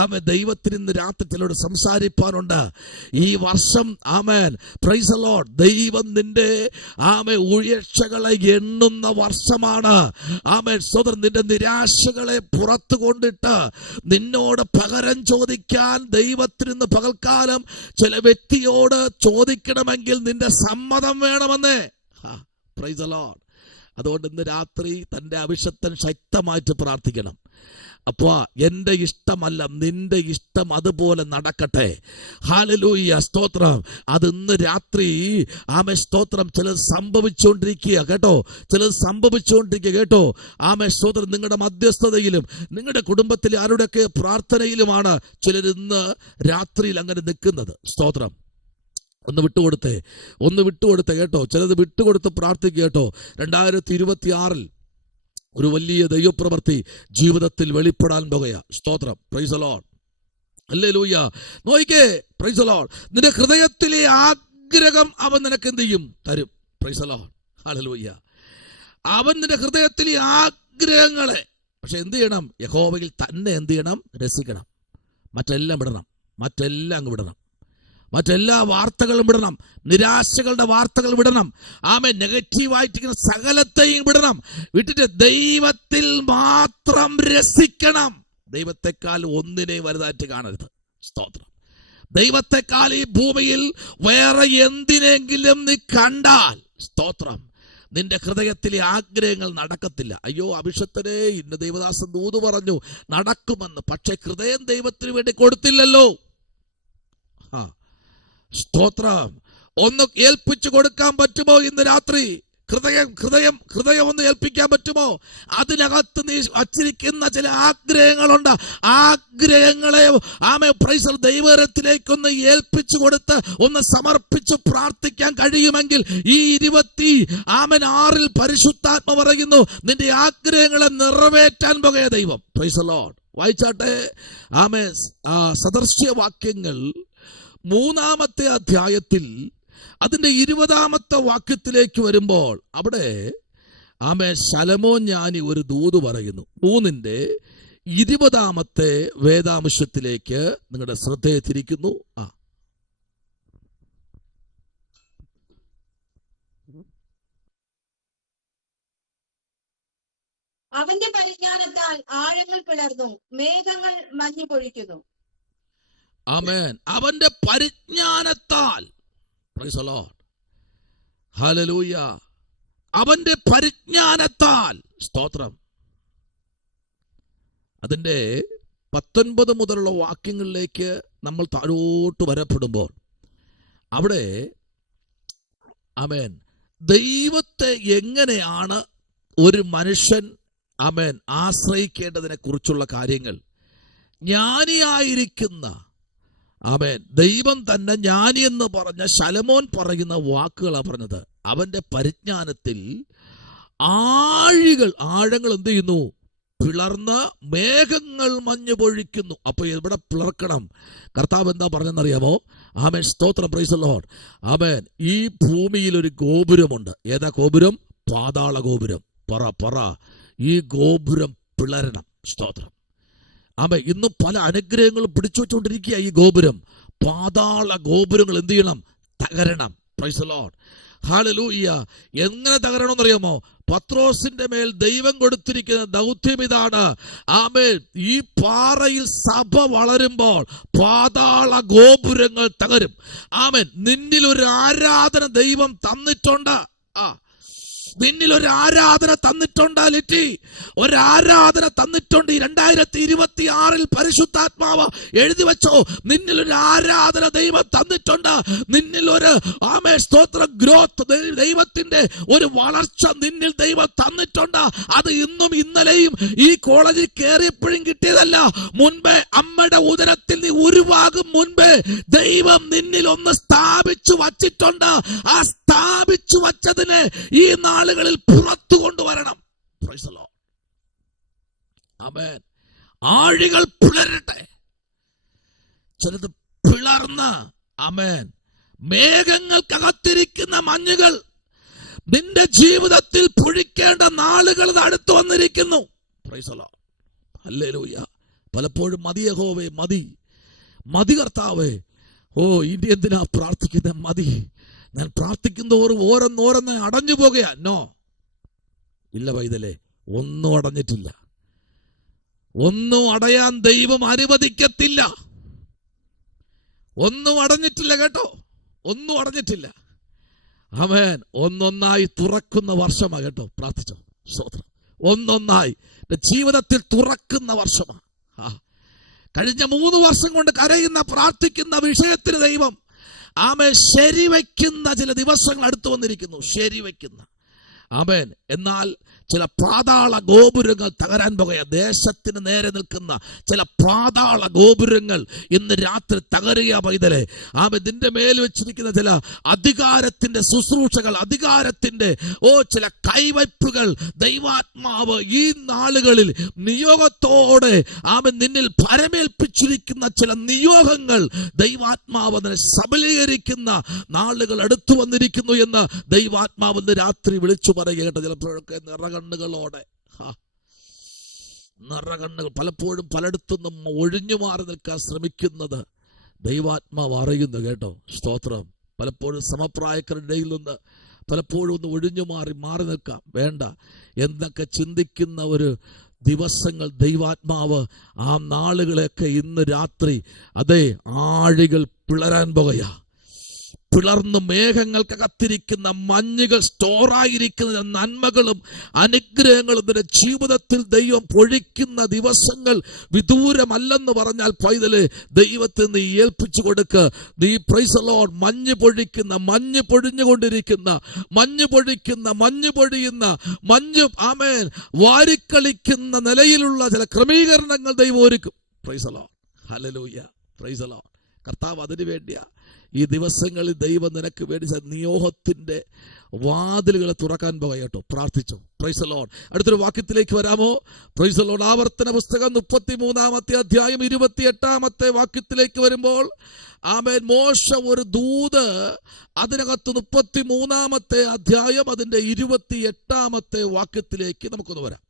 ആമേൻ. ദൈവത്തിന് ഇന്ന് രാത്രി ചിലരോട് സംസാരിപ്പാനുണ്ട്. ഈ വർഷം ആമേൻ പ്രൈസ് ദി ലോർഡ്, ദൈവം നിന്റെ ആമേൻ ഉയർച്ചകളെ എണ്ണുന്ന വർഷമാണ്. ആമേൻ. സ്വതന്ത്രം നിന്റെ നിരാശകളെ പുറത്തു കൊണ്ടിട്ട് നിന്നോട് പകരം ചോദിക്കാൻ ദൈവത്തിന് ഇന്ന് പകൽക്കാലം ചില വ്യക്തിയോട് ചോദിക്കണമെങ്കിൽ നിന്റെ സമ്മതം വേണമെന്നേ. Price the Lord. അതുകൊണ്ട് ഇന്ന് രാത്രി തൻ്റെ അഭിഷക്തൻ ശക്തമായിട്ട് പ്രാർത്ഥിക്കണം. അപ്പോ എൻ്റെ ഇഷ്ടമല്ല, നിന്റെ ഇഷ്ടം അതുപോലെ നടക്കട്ടെ. ഹല്ലേലൂയ. സ്തോത്രം. അത് ഇന്ന് രാത്രി ആമേ സ്തോത്രം ചിലത് സംഭവിച്ചുകൊണ്ടിരിക്കുക കേട്ടോ. കേട്ടോ. ആമേ സ്തോത്രം. നിങ്ങളുടെ മധ്യസ്ഥതയിലും നിങ്ങളുടെ കുടുംബത്തിലെ ആരുടെയൊക്കെ പ്രാർത്ഥനയിലുമാണ് ചിലർ ഇന്ന് രാത്രിയിൽ അങ്ങനെ നിൽക്കുന്നത്. സ്തോത്രം. ഒന്ന് വിട്ടുകൊടുത്തേ കേട്ടോ. ചിലത് വിട്ടുകൊടുത്ത് പ്രാർത്ഥിക്കുക കേട്ടോ. 2026 ഒരു വലിയ ദൈവപ്രവൃത്തി ജീവിതത്തിൽ വെളിപ്പെടാൻ പോകുകയാ. സ്തോത്രം. Praise the Lord. ഹല്ലേലൂയ. നോയിക്കേ. Praise the Lord. നിന്റെ ഹൃദയത്തിലെ ആഗ്രഹം അവൻ നിനക്ക് എന്ത് ചെയ്യും? തരും. Praise the Lord. ഹല്ലേലൂയ. അവൻ നിന്റെ ഹൃദയത്തിലെ ആഗ്രഹങ്ങളെ പക്ഷെ എന്ത് ചെയ്യണം? യഹോവയിൽ തന്നെ എന്ത് ചെയ്യണം? രസിക്കണം. മറ്റെല്ലാം വിടണം, മറ്റെല്ലാം അങ്ങ് വിടണം, മറ്റെല്ലാ വാർത്തകളും വിടണം, നിരാശകളുടെ വാർത്തകൾ വിടണം. നെഗറ്റീവായിട്ടിരിക്കുന്ന സകലത്തെയും വിടണം. വിട്ടിട്ട് ദൈവത്തിൽ മാത്രം രസിക്കണം. ദൈവത്തെക്കാൾ ഒന്നിനെയും വലുതായിട്ട് കാണരുത്. സ്തോത്രം. ദൈവത്തെക്കാൾ ഈ ഭൂമിയിൽ വേറെ എന്തിനെങ്കിലും നീ കണ്ടാൽ, സ്തോത്രം, നിന്റെ ഹൃദയത്തിലെ ആഗ്രഹങ്ങൾ നടക്കത്തില്ല. അയ്യോ അഭിഷക്തനെ, ഇന്ന ദൈവദാസൻ ദൂത് പറഞ്ഞു നടക്കുമെന്ന്, പക്ഷെ ഹൃദയം ദൈവത്തിന് വേണ്ടി കൊടുത്തില്ലല്ലോ. സ്തോത്രം. ഒന്ന് ഏൽപ്പിച്ചു കൊടുക്കാൻ പറ്റുമോ ഇന്ന് രാത്രി? ഹൃദയം ഒന്ന് ഏൽപ്പിക്കാൻ പറ്റുമോ? അതിനകത്ത് നീ വച്ചിരിക്കുന്ന ചില ആഗ്രഹങ്ങളുണ്ട്. ആഗ്രഹങ്ങളെ ദൈവത്തിലേക്കൊന്ന് ഏൽപ്പിച്ചു കൊടുത്ത് ഒന്ന് സമർപ്പിച്ച് പ്രാർത്ഥിക്കാൻ കഴിയുമെങ്കിൽ ഈ 26 പരിശുദ്ധാത്മ പറയുന്നു, നിന്റെ ആഗ്രഹങ്ങളെ നിറവേറ്റാൻ പോകുന്ന ദൈവം. Praise the Lord. വായിച്ചാട്ടെ. സദൃശ്യവാക്യങ്ങൾ 3-ാമത്തെ അധ്യായത്തിൽ അതിന്റെ 20-ാമത്തെ വാക്യത്തിലേക്ക് വരുമ്പോൾ അവിടെ ശലോമോൻ ജ്ഞാനി ഒരു ദൂത് പറയുന്നു. 3-ന്റെ 20-ാമത്തെ വേദാംശത്തിലേക്ക് നിങ്ങളുടെ ശ്രദ്ധയെ തിരിക്കുന്നു. അവന്റെ പരിജ്ഞാനത്താൽ ആഴങ്ങൾ പിളർന്നു, മേഘങ്ങൾ മഞ്ഞു പൊഴിക്കുന്നു. ആമേൻ. അവന്റെ പരിജ്ഞാനത്താൽ, പ്രൈസ് ദി ലോർഡ്, ഹല്ലേലൂയ, അവന്റെ പരിജ്ഞാനത്താൽ, സ്തോത്രം. അതിന്റെ 19 മുതലുള്ള വാക്യങ്ങളിലേക്ക് നമ്മൾ താഴോട്ട് വരപ്പെടുമ്പോൾ അവിടെ ആമേൻ ദൈവത്തെ എങ്ങനെയാണ് ഒരു മനുഷ്യൻ ആശ്രയിക്കേണ്ടതിനെ കുറിച്ചുള്ള കാര്യങ്ങൾ ജ്ഞാനിയായിരിക്കുന്ന ദൈവം തന്നെ ജ്ഞാനി എന്ന് പറഞ്ഞ ശലോമോൻ പറയുന്ന വാക്കുകളാണ് പറഞ്ഞത്. അവന്റെ പരിജ്ഞാനത്തിൽ ആഴങ്ങൾ എന്ത് ചെയ്യുന്നു? പിളർന്ന് മേഘങ്ങൾ മഞ്ഞു പൊഴിക്കുന്നു. അപ്പൊ ഇവിടെ പിളർക്കണം. കർത്താവ് എന്താ പറഞ്ഞെന്നറിയാമോ? സ്തോത്രം, പ്രൈസ് ദി ലോർഡ്. ഈ ഭൂമിയിൽ ഒരു ഗോപുരമുണ്ട്. ഏതാ ഗോപുരം? പാതാള ഗോപുരം. പറ ഈ ഗോപുരം പിളരണം. സ്തോത്രം. ഇന്ന് പല അനുഗ്രഹങ്ങളും പിടിച്ചു വെച്ചുകൊണ്ടിരിക്കുക. ഈ ഗോപുരം, പാതാള ഗോപുരങ്ങൾ എന്ത് ചെയ്യണം? തകരണം. Praise the Lord. ഹല്ലേലൂയ. എങ്ങനെ തകരണമെന്നറിയാമോ? പത്രോസിന്റെ മേൽ ദൈവം കൊടുത്തിരിക്കുന്ന ദൗത്യം ഇതാണ്. ഈ പാറയിൽ സഭ വളരുമ്പോൾ പാതാള ഗോപുരങ്ങൾ തകരും. നിന്നിൽ ഒരു ആരാധന ദൈവം തന്നിട്ടുണ്ട്. നിന്നിൽ ഒരു ആരാധന തന്നിട്ടുണ്ട്. ലിറ്റി ഒരു ആരാധന തന്നിട്ടുണ്ട്. 2026 പരിശുദ്ധാത്മാവ് എഴുതി വെച്ചോ, നിന്നിൽ ഒരു ആരാധന ദൈവം തന്നിട്ടുണ്ട്. നിന്നിൽ ഒരു സ്തോത്രം ഗ്രോത്ത്, ദൈവത്തിന്റെ ഒരു വളർച്ച നിന്നിൽ ദൈവം തന്നിട്ടുണ്ട്. അത് ഇന്നും ഇന്നലെയും ഈ കോളേജിൽ കയറിയപ്പോഴും കിട്ടിയതല്ല. മുൻപേ അമ്മയുടെ ഉദരത്തിൽ നീ ഉരുവാകും മുൻപേ ദൈവം നിന്നിൽ ഒന്ന് സ്ഥാപിച്ചു വച്ചിട്ടുണ്ട്. ആ സ്ഥാപിച്ചു വച്ചതിനെ ഈ നാളുകളിൽ പുറത്തു കൊണ്ടുവരണം. Praise the Lord. ആമേൻ. ആഴികൾ പിളരട്ടെ. ചിലത് പിളർന്ന് മേഘങ്ങൾക്കകത്തിരിക്കുന്ന മഞ്ഞുകൾ നിന്റെ ജീവിതത്തിൽ പൊഴിക്കേണ്ട നാളുകൾ അടുത്തു വന്നിരിക്കുന്നു. Price the Lord. ഹല്ലേലൂയ. പലപ്പോഴും മതി യഹോവേ, മതി കർത്താവേ. ഇനി എന്തിനാ പ്രാർത്ഥിക്കുന്ന? മതി. ഞാൻ പ്രാർത്ഥിക്കുന്നതോറും ഓരോന്നോരോന്ന് അടഞ്ഞു പോകുക. നോ, ഇല്ല പൈതലേ, ഒന്നും അടഞ്ഞിട്ടില്ല. ഒന്നും അടയാൻ ദൈവം അനുവദിക്കത്തില്ല. ഒന്നും അടഞ്ഞിട്ടില്ല കേട്ടോ, ഒന്നും അടഞ്ഞിട്ടില്ല. ആമേൻ. ഒന്നൊന്നായി തുറക്കുന്ന വർഷമാ കേട്ടോ. പ്രാർത്ഥിച്ചോ. സ്തോത്രം. ഒന്നൊന്നായി ജീവിതത്തിൽ തുറക്കുന്ന വർഷമാ. കഴിഞ്ഞ 3 വർഷം കൊണ്ട് കരയുന്ന പ്രാർത്ഥിക്കുന്ന വിഷയത്തിന് ദൈവം ശരിവയ്ക്കുന്ന ചില ദിവസങ്ങൾ അടുത്തു വന്നിരിക്കുന്നു. ശരിവയ്ക്കുന്ന എന്നാൽ ചില പാതാള ഗോപുരങ്ങൾ തകരാൻ പോകുക. ദേശത്തിന് നേരെ നിൽക്കുന്ന ചില പാതാള ഗോപുരങ്ങൾ ഇന്ന് രാത്രി തകരുക പൈതലെ. നിന്റെ മേൽ വെച്ചിരിക്കുന്ന ചില അധികാരത്തിന്റെ ശുശ്രൂഷകൾ, അധികാരത്തിന്റെ ചില കൈവയ്പ്പുകൾ ദൈവാത്മാവ് ഈ നാളുകളിൽ നിയോഗത്തോടെ നിന്നിൽ പരമേൽപ്പിച്ചിരിക്കുന്ന ചില നിയോഗങ്ങൾ ദൈവാത്മാവ് അതിനെ സബലീകരിക്കുന്ന നാളുകൾ അടുത്തു വന്നിരിക്കുന്നു എന്ന് ദൈവാത്മാവ് ഇന്ന് രാത്രി വിളിച്ചു പറയുക. ചിലപ്പോഴൊക്കെ നിറകണ്ണുകളോടെ നിറകണ്ണുകൾ പലപ്പോഴും പലയിടത്തുനിന്നും ഒഴിഞ്ഞു മാറി നിൽക്കാൻ ശ്രമിക്കുന്നത് ദൈവാത്മാവ് അറിയുന്നു കേട്ടോ. സ്തോത്രം. പലപ്പോഴും സമപ്രായക്കാരുടെ ഇടയിൽ നിന്ന് പലപ്പോഴും ഒന്ന് ഒഴിഞ്ഞു മാറി നിൽക്കാം, വേണ്ട എന്നൊക്കെ ചിന്തിക്കുന്ന ഒരു ദിവസങ്ങൾ ദൈവാത്മാവ് ആ നാളുകളെയൊക്കെ ഇന്ന് രാത്രി അതേ ആഴികൾ പിളരാൻ പോകുകയാ. പിളർന്ന് മേഘങ്ങൾക്കകത്തിരിക്കുന്ന മഞ്ഞുകൾ സ്റ്റോറായിരിക്കുന്ന നന്മകളും അനുഗ്രഹങ്ങളും നിന്റെ ജീവിതത്തിൽ ദൈവം പൊഴിക്കുന്ന ദിവസങ്ങൾ വിദൂരമല്ലെന്ന് പറഞ്ഞാൽ പൈതല് ദൈവത്തെ നീ ഏൽപ്പിച്ചു കൊടുക്ക്. നീ പ്രൈസ് ദി ലോർഡ് മഞ്ഞ് പൊഴിഞ്ഞുകൊണ്ടിരിക്കുന്ന മഞ്ഞ് പൊഴിയുന്ന ആമേൻ വാരിക്കളിക്കുന്ന നിലയിലുള്ള ചില ക്രമീകരണങ്ങൾ ദൈവം ഒരുക്കും. Price the Lord. Hallelujah. Praise the Lord. കർത്താവ് അതിനു വേണ്ടിയാ ഈ ദിവസങ്ങളിൽ ദൈവം നിനക്ക് വേണ്ടി നിയോഗത്തിന്റെ വാതിലുകളെ തുറക്കാൻ പോകുക കേട്ടോ. പ്രാർത്ഥിച്ചു. Price the Lord. അടുത്തൊരു വാക്യത്തിലേക്ക് വരാമോ? Price the Lord. ആവർത്തന പുസ്തകം 33-ാമത്തെ അധ്യായം 28-ാമത്തെ വാക്യത്തിലേക്ക് വരുമ്പോൾ ആമേൻ മോശ ഒരു ദൂത് അതിനകത്ത് 33-ാമത്തെ അധ്യായം അതിന്റെ 28-ാമത്തെ വാക്യത്തിലേക്ക് നമുക്കൊന്ന് വരാം.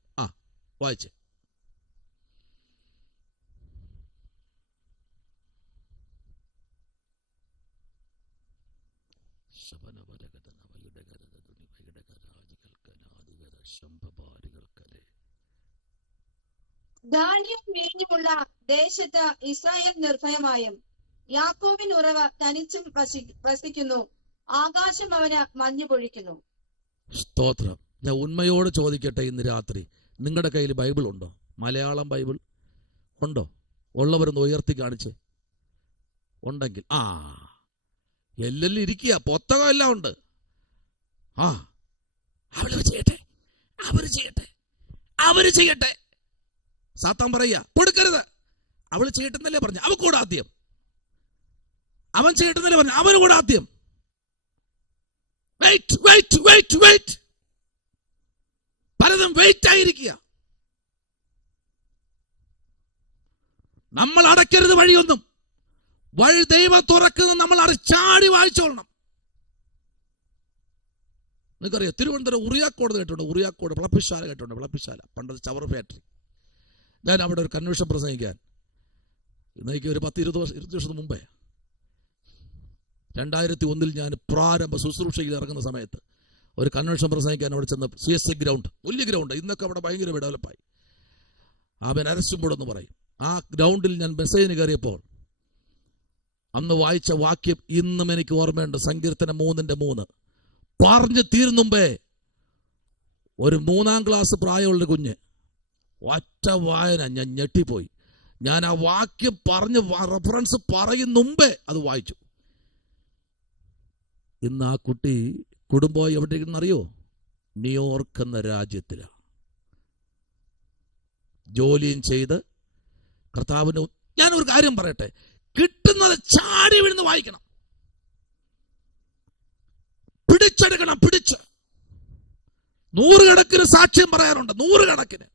വായിച്ചേ. ധാന്യം വീഞ്ഞുമുള്ള ദേശത്ത് ഇസ്രായേൽ നിർഭയമായും യാക്കോബിൻ ഉറവ തനിച്ചും വസിക്കുന്നു. ആകാശം അവന് മഞ്ഞു പൊഴിക്കുന്നു. സ്തോത്രം. ഞാൻ ഉണ്മയോട് ചോദിക്കട്ടെ, ഇന്ന് രാത്രി നിങ്ങളുടെ കയ്യിൽ ബൈബിൾ ഉണ്ടോ? മലയാളം ബൈബിൾ ഉണ്ടോ? ഉള്ളവരൊന്ന് ഉയർത്തി കാണിച്ചേ. ഉണ്ടെങ്കിൽ എല്ലാം ഇരിക്കുക, പുസ്തകം എല്ലാം ഉണ്ട്. അവര് ചെയ്യട്ടെ. സാത്താൻ പറയാ കൊടുക്കരുത്. അവള് ചെയ്യട്ടെന്നല്ലേ പറഞ്ഞു, അവൻ കൂടെ ആദ്യം. അവൻ ചെയ്യട്ടെന്നല്ലേ പറഞ്ഞു, അവന് കൂടെ ആദ്യം. വെയിറ്റ്. പലതും വെയിറ്റ് ആയിരിക്കുക. നമ്മൾ അടയ്ക്കരുത് വഴിയൊന്നും. വഴി ദൈവം തുറക്കുന്നത് നമ്മൾ ചാടി വായിച്ചോളണം. നിങ്ങൾക്കറിയാം, തിരുവനന്തപുരം ഉറിയാക്കോട് കേട്ടുണ്ട്. ഉറിയാക്കോട് വിളപ്പിശാല കേട്ടുണ്ട്. വിളപ്പിശാല പണ്ടത് ചവർ ഫാക്ടറി. ഞാൻ അവിടെ ഒരു കൺവെൻഷൻ പ്രസംഗിക്കാൻ ഇന്നേക്ക് ഒരു 10-20 വർഷം മുമ്പേ 2001 ഞാൻ പ്രാരംഭ ശുശ്രൂഷയിൽ ഇറങ്ങുന്ന സമയത്ത് ഒരു കൺവെൻഷൻ പ്രസംഗിക്കാൻ അവിടെ ചെന്ന് CSC ഗ്രൗണ്ട്, വലിയ ഗ്രൗണ്ട്, ഇന്നൊക്കെ അവിടെ ഭയങ്കര ഡെവലപ്പായി. അരസുമ്പോടെന്ന് പറയും. ആ ഗ്രൗണ്ടിൽ ഞാൻ മെസ്സേജിന് കയറിയപ്പോൾ അന്ന് വായിച്ച വാക്യം ഇന്നും എനിക്ക് ഓർമ്മയുണ്ട്. സങ്കീർത്തനം 3:3 പറഞ്ഞു തീർന്നുമ്പേ ഒരു 3-ാം ക്ലാസ് പ്രായമുള്ളൊരു കുഞ്ഞ് ഒറ്റ വായന ഞാൻ ഞെട്ടിപ്പോയി. ഞാൻ ആ വാക്യം പറഞ്ഞ് റെഫറൻസ് പറയും മുമ്പേ അത് വായിച്ചു. ഇന്ന് ആ കുട്ടി കുടുംബം എവിടെയെന്നറിയോ? ന്യൂയോർക്ക് എന്ന രാജ്യത്തിലാണ് ജോലിയും ചെയ്ത് കർത്താവിന്. ഞാനൊരു കാര്യം പറയട്ടെ, കിട്ടുന്നത് ചാടി വീഴുന്ന് വായിക്കണം, പിടിച്ചെടുക്കണം. 100 കണക്കിന് സാക്ഷ്യം പറയാറുണ്ട്, 100 കണക്കിന്.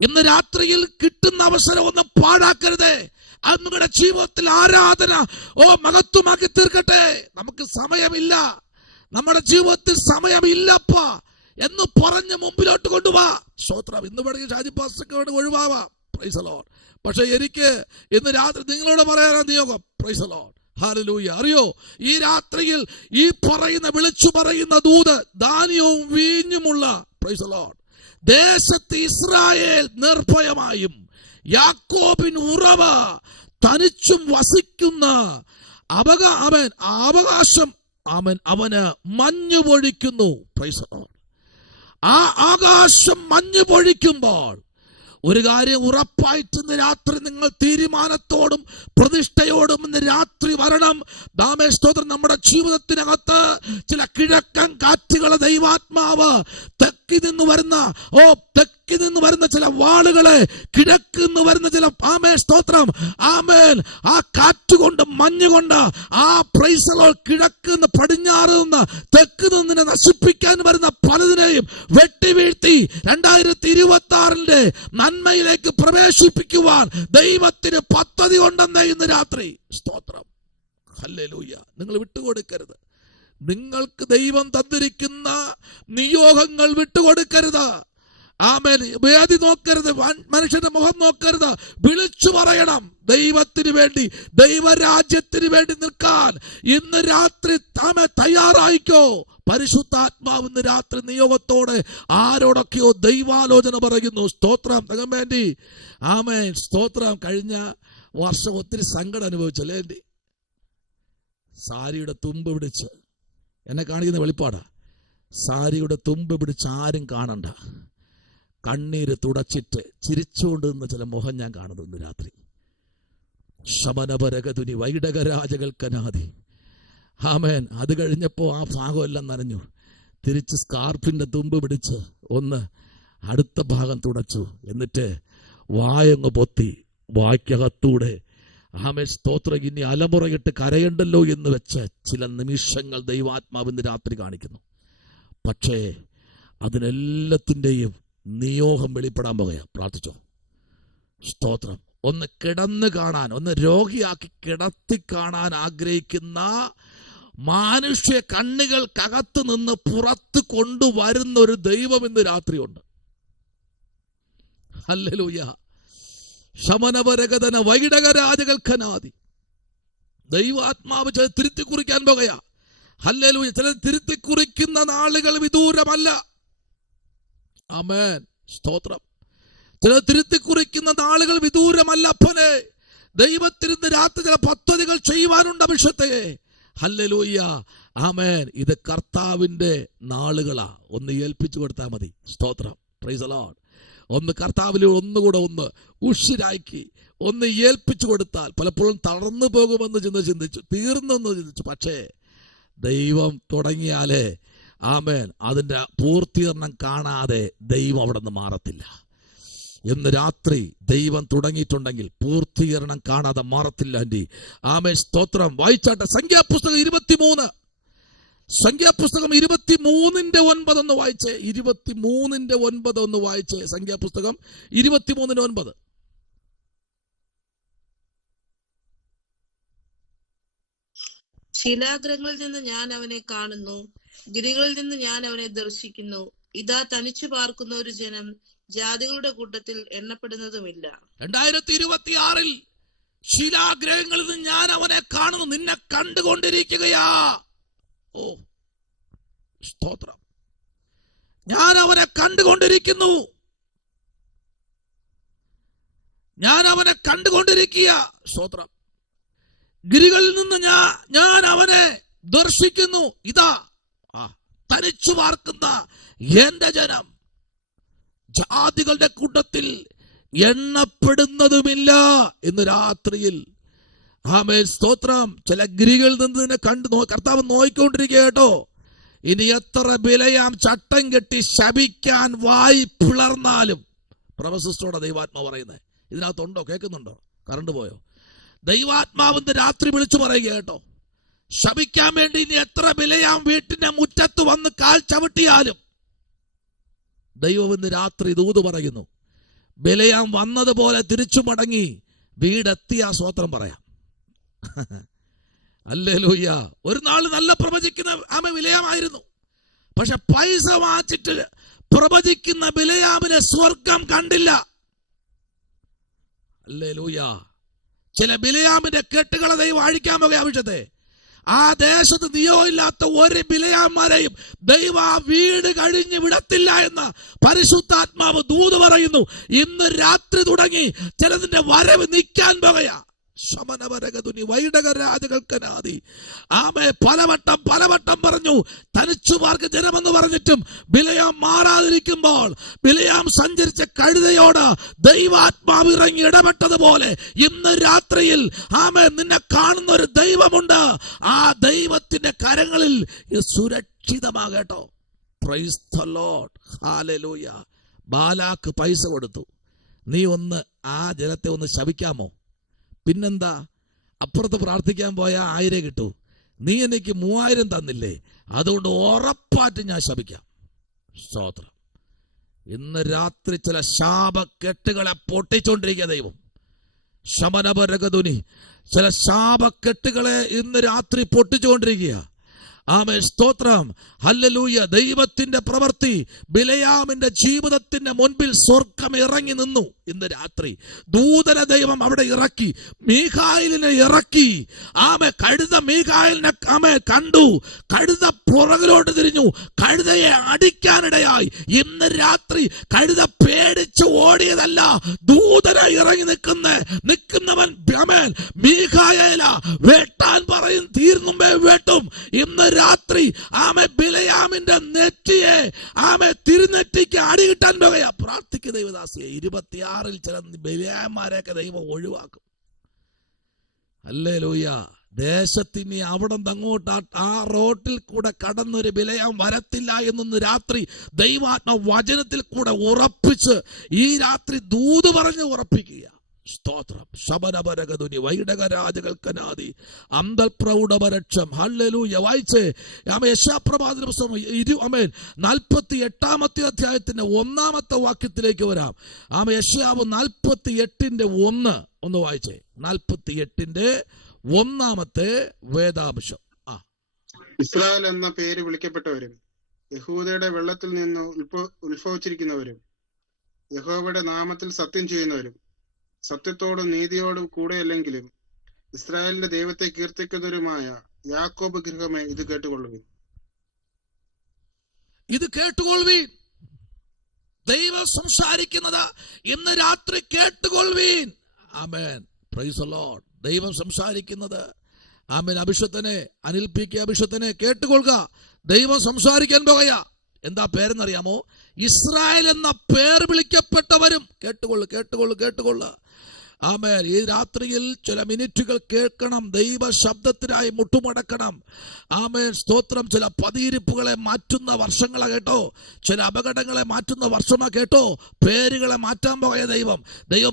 ഇന്ന് രാത്രിയിൽ കിട്ടുന്ന അവസരം ഒന്നും പാഴാക്കരുതേ. അത് നിങ്ങളുടെ ജീവിതത്തിൽ ആരാധന മഹത്വമാക്കി തീർക്കട്ടെ. നമുക്ക് സമയമില്ല, നമ്മുടെ ജീവിതത്തിൽ സമയമില്ലപ്പാ എന്ന് പറഞ്ഞ് മുമ്പിലോട്ട് കൊണ്ടുപോവാ. സ്തോത്രം. ഇന്ന് വേണമെങ്കിൽ ഷാജി പാസ്റ്റർക്ക് വേണ്ടി ഒഴിവാവാം. Price the Lord. പക്ഷെ എനിക്ക് ഇന്ന് രാത്രി നിങ്ങളോട് പറയാനാ നിയോഗം. Price the Lord. ഹല്ലേലൂയ. അറിയോ, ഈ രാത്രിയിൽ ഈ വിളിച്ചു പറയുന്ന ദൂത് ധാന്യവും വീഞ്ഞുമുള്ള പ്രൈസ് ദി ലോർഡ് ദേശത്ത് ഇസ്രായേൽ നിർഭയമായും യാക്കോബിൻ ഉറവ തനിച്ചും വസിക്കുന്ന അവകാശം അവന് മഞ്ഞു പൊഴിക്കുന്നു. Price the Lord. ആ ആകാശം മഞ്ഞു പൊഴിക്കുമ്പോൾ ഒരു കാര്യം ഉറപ്പായിട്ട് ഇന്ന് രാത്രി നിങ്ങൾ തീരുമാനത്തോടും പ്രതിഷ്ഠയോടും ഇന്ന് രാത്രി വരണം. ദാമേ സ്തോത്രം. നമ്മുടെ ജീവിതത്തിനകത്ത് ചില കിഴക്കൻ കാറ്റുകളെ ദൈവാത്മാവ് തെക്കി നിന്ന് വരുന്ന ചില വാളുകളെ, കിഴക്ക് നിന്ന് വരുന്ന ചില സ്തോത്രം ആ കാറ്റുകൊണ്ട് മഞ്ഞുകൊണ്ട് ആ പ്രൈസലോ കിഴക്ക് നിന്ന് പടിഞ്ഞാറ് നിന്ന് തെക്ക് നിന്നിനെ നശിപ്പിക്കാൻ വരുന്ന പലതിനെയും വെട്ടി വീഴ്ത്തി 2026 നന്മയിലേക്ക് പ്രവേശിപ്പിക്കുവാൻ ദൈവത്തിന് പദ്ധതി ഉണ്ടെന്നേ ഇന്ന് രാത്രി. സ്തോത്രം. ഹല്ലേലൂയ. നിങ്ങൾ വിട്ടുകൊടുക്കരുത്. നിങ്ങൾക്ക് ദൈവം തന്നിരിക്കുന്ന നിയോഗങ്ങൾ വിട്ടുകൊടുക്കരുത്. ആമേൻ. വേദി നോക്കരുത്, മനുഷ്യന്റെ മുഖം നോക്കരുത്, വിളിച്ചു പറയണം. ദൈവത്തിന് വേണ്ടി, ദൈവരാജ്യത്തിന് വേണ്ടി നിൽക്കാൻ ഇന്ന് രാത്രി തയ്യാറായിക്കോ. പരിശുദ്ധാത്മാവ് ഇന്ന് രാത്രി നിയോഗത്തോടെ ആരോടൊക്കെയോ ദൈവാലോചന പറയുന്നു. സ്തോത്രം തകമ്പേണ്ടി. ആമേൻ, സ്തോത്രം. കഴിഞ്ഞ വർഷം ഒത്തിരി സങ്കടം അനുഭവിച്ചല്ലേ എൻ്റെ? സാരിയുടെ തുമ്പ് പിടിച്ച് എന്നെ കാണിക്കുന്ന വെളിപ്പാടാ. സാരിയുടെ തുമ്പ് പിടിച്ച് ആരും കാണണ്ട, കണ്ണീര് തുടച്ചിട്ട് ചിരിച്ചുകൊണ്ട് നിന്ന ചില മുഖം ഞാൻ കാണുന്നു ഇന്ന് രാത്രി. ശമനപരകതുനി വൈഡകരാജകൽക്കനാദി. ആമേൻ. അത് കഴിഞ്ഞപ്പോൾ ആ ഭാഗമെല്ലാം നനഞ്ഞു. തിരിച്ച് സ്കാർഫിന്റെ തുമ്പ് പിടിച്ച് ഒന്ന് അടുത്ത ഭാഗം തുടച്ചു. എന്നിട്ട് വായങ്ങ് പൊത്തി വായ്ക്കകത്തൂടെ ആമേൻ സ്തോത്രം ഇനി അലമുറയിട്ട് കരയണ്ടല്ലോ എന്ന് വെച്ച് ചില നിമിഷങ്ങൾ ദൈവാത്മാവിന്ന് രാത്രി കാണിക്കുന്നു. പക്ഷേ അതിനെല്ലാത്തിൻ്റെയും നിയോഗം വെളിപ്പെടാൻ പോകുകയാണ്. പ്രാർത്ഥിച്ചോ. സ്തോത്രം. ഒന്ന് കിടന്ന് കാണാൻ, ഒന്ന് രോഗിയാക്കി കിടത്തി കാണാൻ ആഗ്രഹിക്കുന്ന മാനുഷ്യ കണ്ണുകൾക്കകത്ത് നിന്ന് പുറത്ത് കൊണ്ടുവരുന്ന ഒരു ദൈവം ഇന്ന് രാത്രിയുണ്ട്. ഹല്ലേലൂയ. ശമനപരകതന വൈഡകരാജകൽക്കനാദി. ദൈവാത്മാവ് ചില തിരുത്തി കുറിക്കാൻ പോകുകയാ. ഹല്ലേലൂയ. ചില തിരുത്തി കുറിക്കുന്ന നാളുകൾ വിദൂരമല്ല. ആമേൻ. സ്തോത്രം. ചില തിരുത്തി കുറിക്കുന്ന നാളുകൾ വിദൂരമല്ല. അപ്പനെ ദൈവത്തിന് രാത്രി ചില പദ്ധതികൾ ചെയ്യുവാനുണ്ട് അഭിഷത്തെ. ഹല്ലേലൂയ. ആമേൻ. ഇത് കർത്താവിന്റെ നാളുകളാ. ഒന്ന് ഏൽപ്പിച്ചു കൊടുത്താൽ മതി. സ്തോത്രം. Praise the Lord. ഒന്ന് കർത്താവിൽ ഒന്നുകൂടെ ഒന്ന് ഉഷിരാക്കി ഒന്ന് ഏൽപ്പിച്ചു കൊടുത്താൽ പലപ്പോഴും തളർന്നു പോകുമെന്ന് ചിന്തിച്ചു, തീർന്നെന്ന് ചിന്തിച്ചു. പക്ഷേ ദൈവം തുടങ്ങിയാലേ ആമേൻ അതിൻ്റെ പൂർത്തീകരണം കാണാതെ ദൈവം അവിടെ നിന്ന് മാറത്തില്ല. ഇന്ന് രാത്രി ദൈവം തുടങ്ങിയിട്ടുണ്ടെങ്കിൽ പൂർത്തീകരണം കാണാതെ മാറത്തില്ല. ആൻറ്റി ആമേൻ. സ്തോത്രം. വായിച്ചാട്ടെ സംഖ്യാപുസ്തകം 23. സംഖ്യാപുസ്തകം 23:9 ഒന്ന് വായിച്ചേ. 23:9 ഒന്ന് വായിച്ചേ. സംഖ്യാപുസ്തകം 23:9. ശിലാഗ്രഹങ്ങളിൽ നിന്ന് ഞാൻ അവനെ കാണുന്നു, ഗിരികളിൽ നിന്ന് ഞാൻ അവനെ ദർശിക്കുന്നു. ഇതാ തനിച്ചു പാർക്കുന്ന ഒരു ജനം, ജാതികളുടെ കൂട്ടത്തിൽ എണ്ണപ്പെടുന്നതുമില്ല. 2026 ശിലാഗ്രഹങ്ങളിൽ നിന്ന് ഞാൻ അവനെ കാണുന്നു. നിന്നെ കണ്ടുകൊണ്ടിരിക്കുകയാ. ഓ സ്തോത്രം. ഞാൻ അവനെ കണ്ടുകൊണ്ടിരിക്കുന്നു. ഞാൻ അവനെ കണ്ടുകൊണ്ടിരിക്കുക. സ്തോത്രം. ഗിരികളിൽ നിന്ന് ഞാൻ അവനെ ദർശിക്കുന്നു. ഇതാ തനിച്ചു പാർക്കുന്ന എന്റെ ജനം, ജാതികളുടെ കൂട്ടത്തിൽ എണ്ണപ്പെടുന്നതുമില്ല. ഇന്ന് രാത്രിയിൽ ആമേൻ സ്തോത്രം. ചില ഗിരികളിൽ നിന്ന് നിന്നെ കർത്താവ് നോയിക്കൊണ്ടിരിക്കുക കേട്ടോ. ഇനി എത്ര വിലയാം ചട്ടം കെട്ടി ശപിക്കാൻ വായി പിളർന്നാലും. പ്രവസിസ്റ്റോടെ ദൈവാത്മാവ് പറയുന്നത് ഇതിനകത്തുണ്ടോ? കേൾക്കുന്നുണ്ടോ? കറണ്ട് പോയോ? ദൈവാത്മാവിന്റെ രാത്രി വിളിച്ചു പറയുക കേട്ടോ. ശപിക്കാൻ വേണ്ടി ഇനി എത്ര വിലയാം വീട്ടിന്റെ മുറ്റത്ത് വന്ന് കാൽ ചവിട്ടിയാലും ദൈവം ഇന്ന് രാത്രി ദൂത് പറയുന്നു. ബിലയാം വന്നതുപോലെ തിരിച്ചു മടങ്ങി വീടെത്തിയ സ്വോത്രം പറയാം. ഹല്ലേലൂയ. ഒരു നാൾ നല്ല പ്രവചിക്കുന്ന ബിലയാമായിരുന്നു. പക്ഷെ പൈസ വാങ്ങിച്ചിട്ട് പ്രവചിക്കുന്ന ബിലയാമിനെ സ്വർഗം കണ്ടില്ല. ഹല്ലേലൂയ. ചില ബിലയാമിന്റെ കെട്ടുകളെ ദൈവം അഴിക്കാൻ പോകുക ആവശ്യത്തെ. ആ ദേശത്ത് നിയോഗമില്ലാത്ത ഒരു ബിലയാന്മാരെയും ദൈവം ആ വീട് കഴിഞ്ഞ് വിടത്തില്ല എന്ന് പരിശുദ്ധാത്മാവ് ദൂത് പറയുന്നു. ഇന്ന് രാത്രി തുടങ്ങി ചിലതിന്റെ വരവ് നിൽക്കാൻ പോകുകയാ. ശമനപരകതുനി വൈഡകരാജകൽക്കനാദി. ആമേ പലവട്ടം പറഞ്ഞു തനിച്ചു പാർക്ക ജനമെന്ന് പറഞ്ഞിട്ടും ബിലയാം മാറാതിരിക്കുമ്പോൾ ബിലയാം സഞ്ചരിച്ച കഴുതയോട് ദൈവാത്മാവ് ഇറങ്ങി ഇടപെട്ടതുപോലെ ഇന്ന് രാത്രിയിൽ ആമേ നിന്നെ കാണുന്ന ഒരു ദൈവമുണ്ട്. ആ ദൈവത്തിന്റെ കരങ്ങളിൽ സുരക്ഷിതമാകട്ടോ. Praise the Lord. ഹല്ലേലൂയ. ബാലാക്ക് പൈസ കൊടുത്തു. നീ ഒന്ന് ആ ജനത്തെ ഒന്ന് ശപിക്കാമോ? പിന്നെന്താ? അപ്പുറത്ത് പ്രാർത്ഥിക്കാൻ പോയാൽ 1000 കിട്ടൂ. നീ എനിക്ക് 3000 തന്നില്ലേ, അതുകൊണ്ട് ഉറപ്പായിട്ട് ഞാൻ ശപിക്കാം. സ്തോത്രം. ഇന്ന് രാത്രി ചില ശാപക്കെട്ടുകളെ പൊട്ടിച്ചോണ്ടിരിക്കുക ദൈവം. ശമനപരകതുനി ചില ശാപക്കെട്ടുകളെ ഇന്ന് രാത്രി പൊട്ടിച്ചുകൊണ്ടിരിക്കുക. ആമേൻ, സ്തോത്രം, ഹല്ലേലൂയ. ദൈവത്തിന്റെ പ്രവൃത്തി ബിലയാമിന്റെ ജീവിതത്തിന്റെ മുൻപിൽ സ്വർഗം ഇറങ്ങി നിന്നു. ഇന്ന് രാത്രി ദൂതനെ ദൈവം അവിടെ ഇറക്കി, മീഖായേലിനെ ഇറക്കി. കഴുത മീഖായേലിനെ കണ്ടു. കഴുത പുറകിലോട്ട് തിരിഞ്ഞു, കഴുതയെ അടിക്കാനിടയായി. ഇന്ന് രാത്രി കഴുത പേടിച്ച് ഓടിയതല്ല, ദൂതനെ ഇറങ്ങി നിൽക്കുന്നവൻ മീഖായേല. വേട്ടാൻ പറയും, തീർന്നുമ്പേ വേട്ടും. ഇന്ന് രാത്രി ബിലയാമിന്റെ നെറ്റിയെ തിരുനെറ്റിക്ക് അടി കിട്ടാൻ പോകുകയാ. പ്രാർത്ഥിക്കുക ദൈവദാസിയെ. 26 ചില ബിലയാന്മാരെയൊക്കെ ദൈവം ഒഴിവാക്കും. ഹല്ലേലൂയ. ദേശത്തിന് അവിടെ അങ്ങോട്ട് ആ റോട്ടിൽ കൂടെ കടന്നൊരു ബിലയാം വരത്തില്ല എന്നൊന്ന് രാത്രി ദൈവാത്മ വചനത്തിൽ കൂടെ ഉറപ്പിച്ച് ഈ രാത്രി ദൂത് പറഞ്ഞ് ഉറപ്പിക്കുക. സ്തോത്രം. ശബനപരകതുനി വൈഡകരാജകൽക്കനാദി അന്തൽപ്രൗഢപരക്ഷം. ഹല്ലേലൂയ. വായിച്ചേ യെശയ്യാപ്രവാചന പുസ്തകം 48 അധ്യായത്തിന്റെ 1 വാക്യത്തിലേക്ക് വരാം. യെശയ്യാവ് 48:1 ഒന്ന് വായിച്ചേ. 48:1 വേദാംശം. ഇസ്രായേൽ എന്ന പേര് വിളിക്കപ്പെട്ടവരും യഹൂദയുടെ വെള്ളത്തിൽ നിന്ന് ഉത്ഭവിച്ചിരിക്കുന്നവരും യഹോവയുടെ നാമത്തിൽ സത്യം ചെയ്യുന്നവരും സത്യത്തോടും നീതിയോടും കൂടെയല്ലെങ്കിലും ഇസ്രായേലിന്റെ ദൈവത്തെ കീർത്തിക്കുന്നവരുമായ യാക്കോബ് ഗൃഹമേ, ഇത് കേട്ടുകൊള്ളുവീൻ. ഇത് കേട്ടുകൊള്ളുവീൻ. ദൈവം സംസാരിക്കുന്നത് ഇന്ന് രാത്രി കേട്ടുകൊള്ളുവീൻ. ആമേൻ. Praise the Lord. ദൈവം സംസാരിക്കുന്നത് ആമേൻ. അഭിഷേകത്തിനെ, അനിൽ പി കെ അഭിഷേകത്തിനെ കേട്ടുകൊള്ളുക. ദൈവം സംസാരിക്കാൻ പോകുക. എന്താ പേരെന്നറിയാമോ? ഇസ്രായേൽ എന്ന പേർ വിളിക്കപ്പെട്ടവരും. കേട്ടുകൊള്ളു. ആമേൻ. ഈ രാത്രിയിൽ ചില മിനിറ്റുകൾ കേൾക്കണം. ദൈവ ശബ്ദത്തിനായി മുട്ടുമടക്കണം. ആമേൻ. സ്തോത്രം. ചില പതിയിരിപ്പുകളെ മാറ്റുന്ന വർഷങ്ങളെ കേട്ടോ, ചില അപകടങ്ങളെ മാറ്റുന്ന വർഷമാ കേട്ടോ. പേരുകളെ മാറ്റാൻ പോയ ദൈവം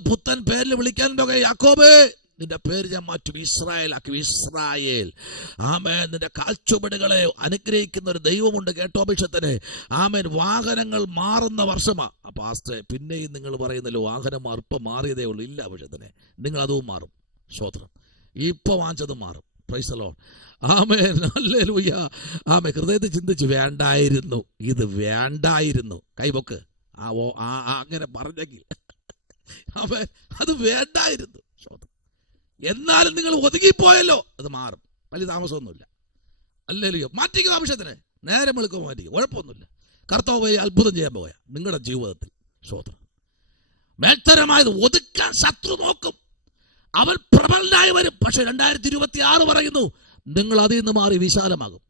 പുത്തൻ പേരിൽ വിളിക്കാൻ പോയ യാക്കോബേ, നിന്റെ പേര് ഞാൻ മാറ്റും, ഇസ്രായേലാക്കും. ഇസ്രായേൽ. ആമേൻ. നിന്റെ കാൽച്ചുവടുകളെ അനുഗ്രഹിക്കുന്ന ഒരു ദൈവമുണ്ട് കേട്ടോ അഭിഷേകത്തിന്. ആമേൻ. വാഹനങ്ങൾ മാറുന്ന വർഷമാ. പാസ്റ്റേ, പിന്നെയും നിങ്ങൾ പറയുന്നല്ലോ വാഹനം ഇപ്പം മാറിയതേ ഉള്ളൂ. ഇല്ല അഭിഷേകത്തിന്, നിങ്ങൾ അതും മാറും. സ്തോത്രം. ഇപ്പൊ വാങ്ങിച്ചതും മാറും. Praise the Lord. ആമേൻ. ഹല്ലേലൂയ. ആമേൻ. ഹൃദയത്തിൽ ചിന്തിച്ചു, വേണ്ടായിരുന്നു, ഇത് വേണ്ടായിരുന്നു. കൈപൊക്ക്. അങ്ങനെ പറഞ്ഞെങ്കിൽ ആമേൻ, അത് വേണ്ടായിരുന്നു. സ്തോത്രം. എന്നാലും നിങ്ങൾ ഒതുങ്ങിപ്പോയല്ലോ, അത് മാറും. വലിയ താമസമൊന്നുമില്ല. ഹല്ലേലൂയ. മാറ്റിക്കും ആവശ്യത്തിന്, നേരെ വെളുക്കുമ്പോൾ മാറ്റിക്കും, കുഴപ്പമൊന്നുമില്ല. കർത്താവ് പോയി അത്ഭുതം ചെയ്യാൻ പോയ നിങ്ങളുടെ ജീവിതത്തിൽ. സ്തോത്രം. മേൽത്തരമായത് ഒതുക്കാൻ ശത്രു നോക്കും. അവൻ പ്രബലനായി വരും. പക്ഷെ 2026 പറയുന്നു, നിങ്ങൾ അതിൽ നിന്ന് മാറി വിശാലമാകും.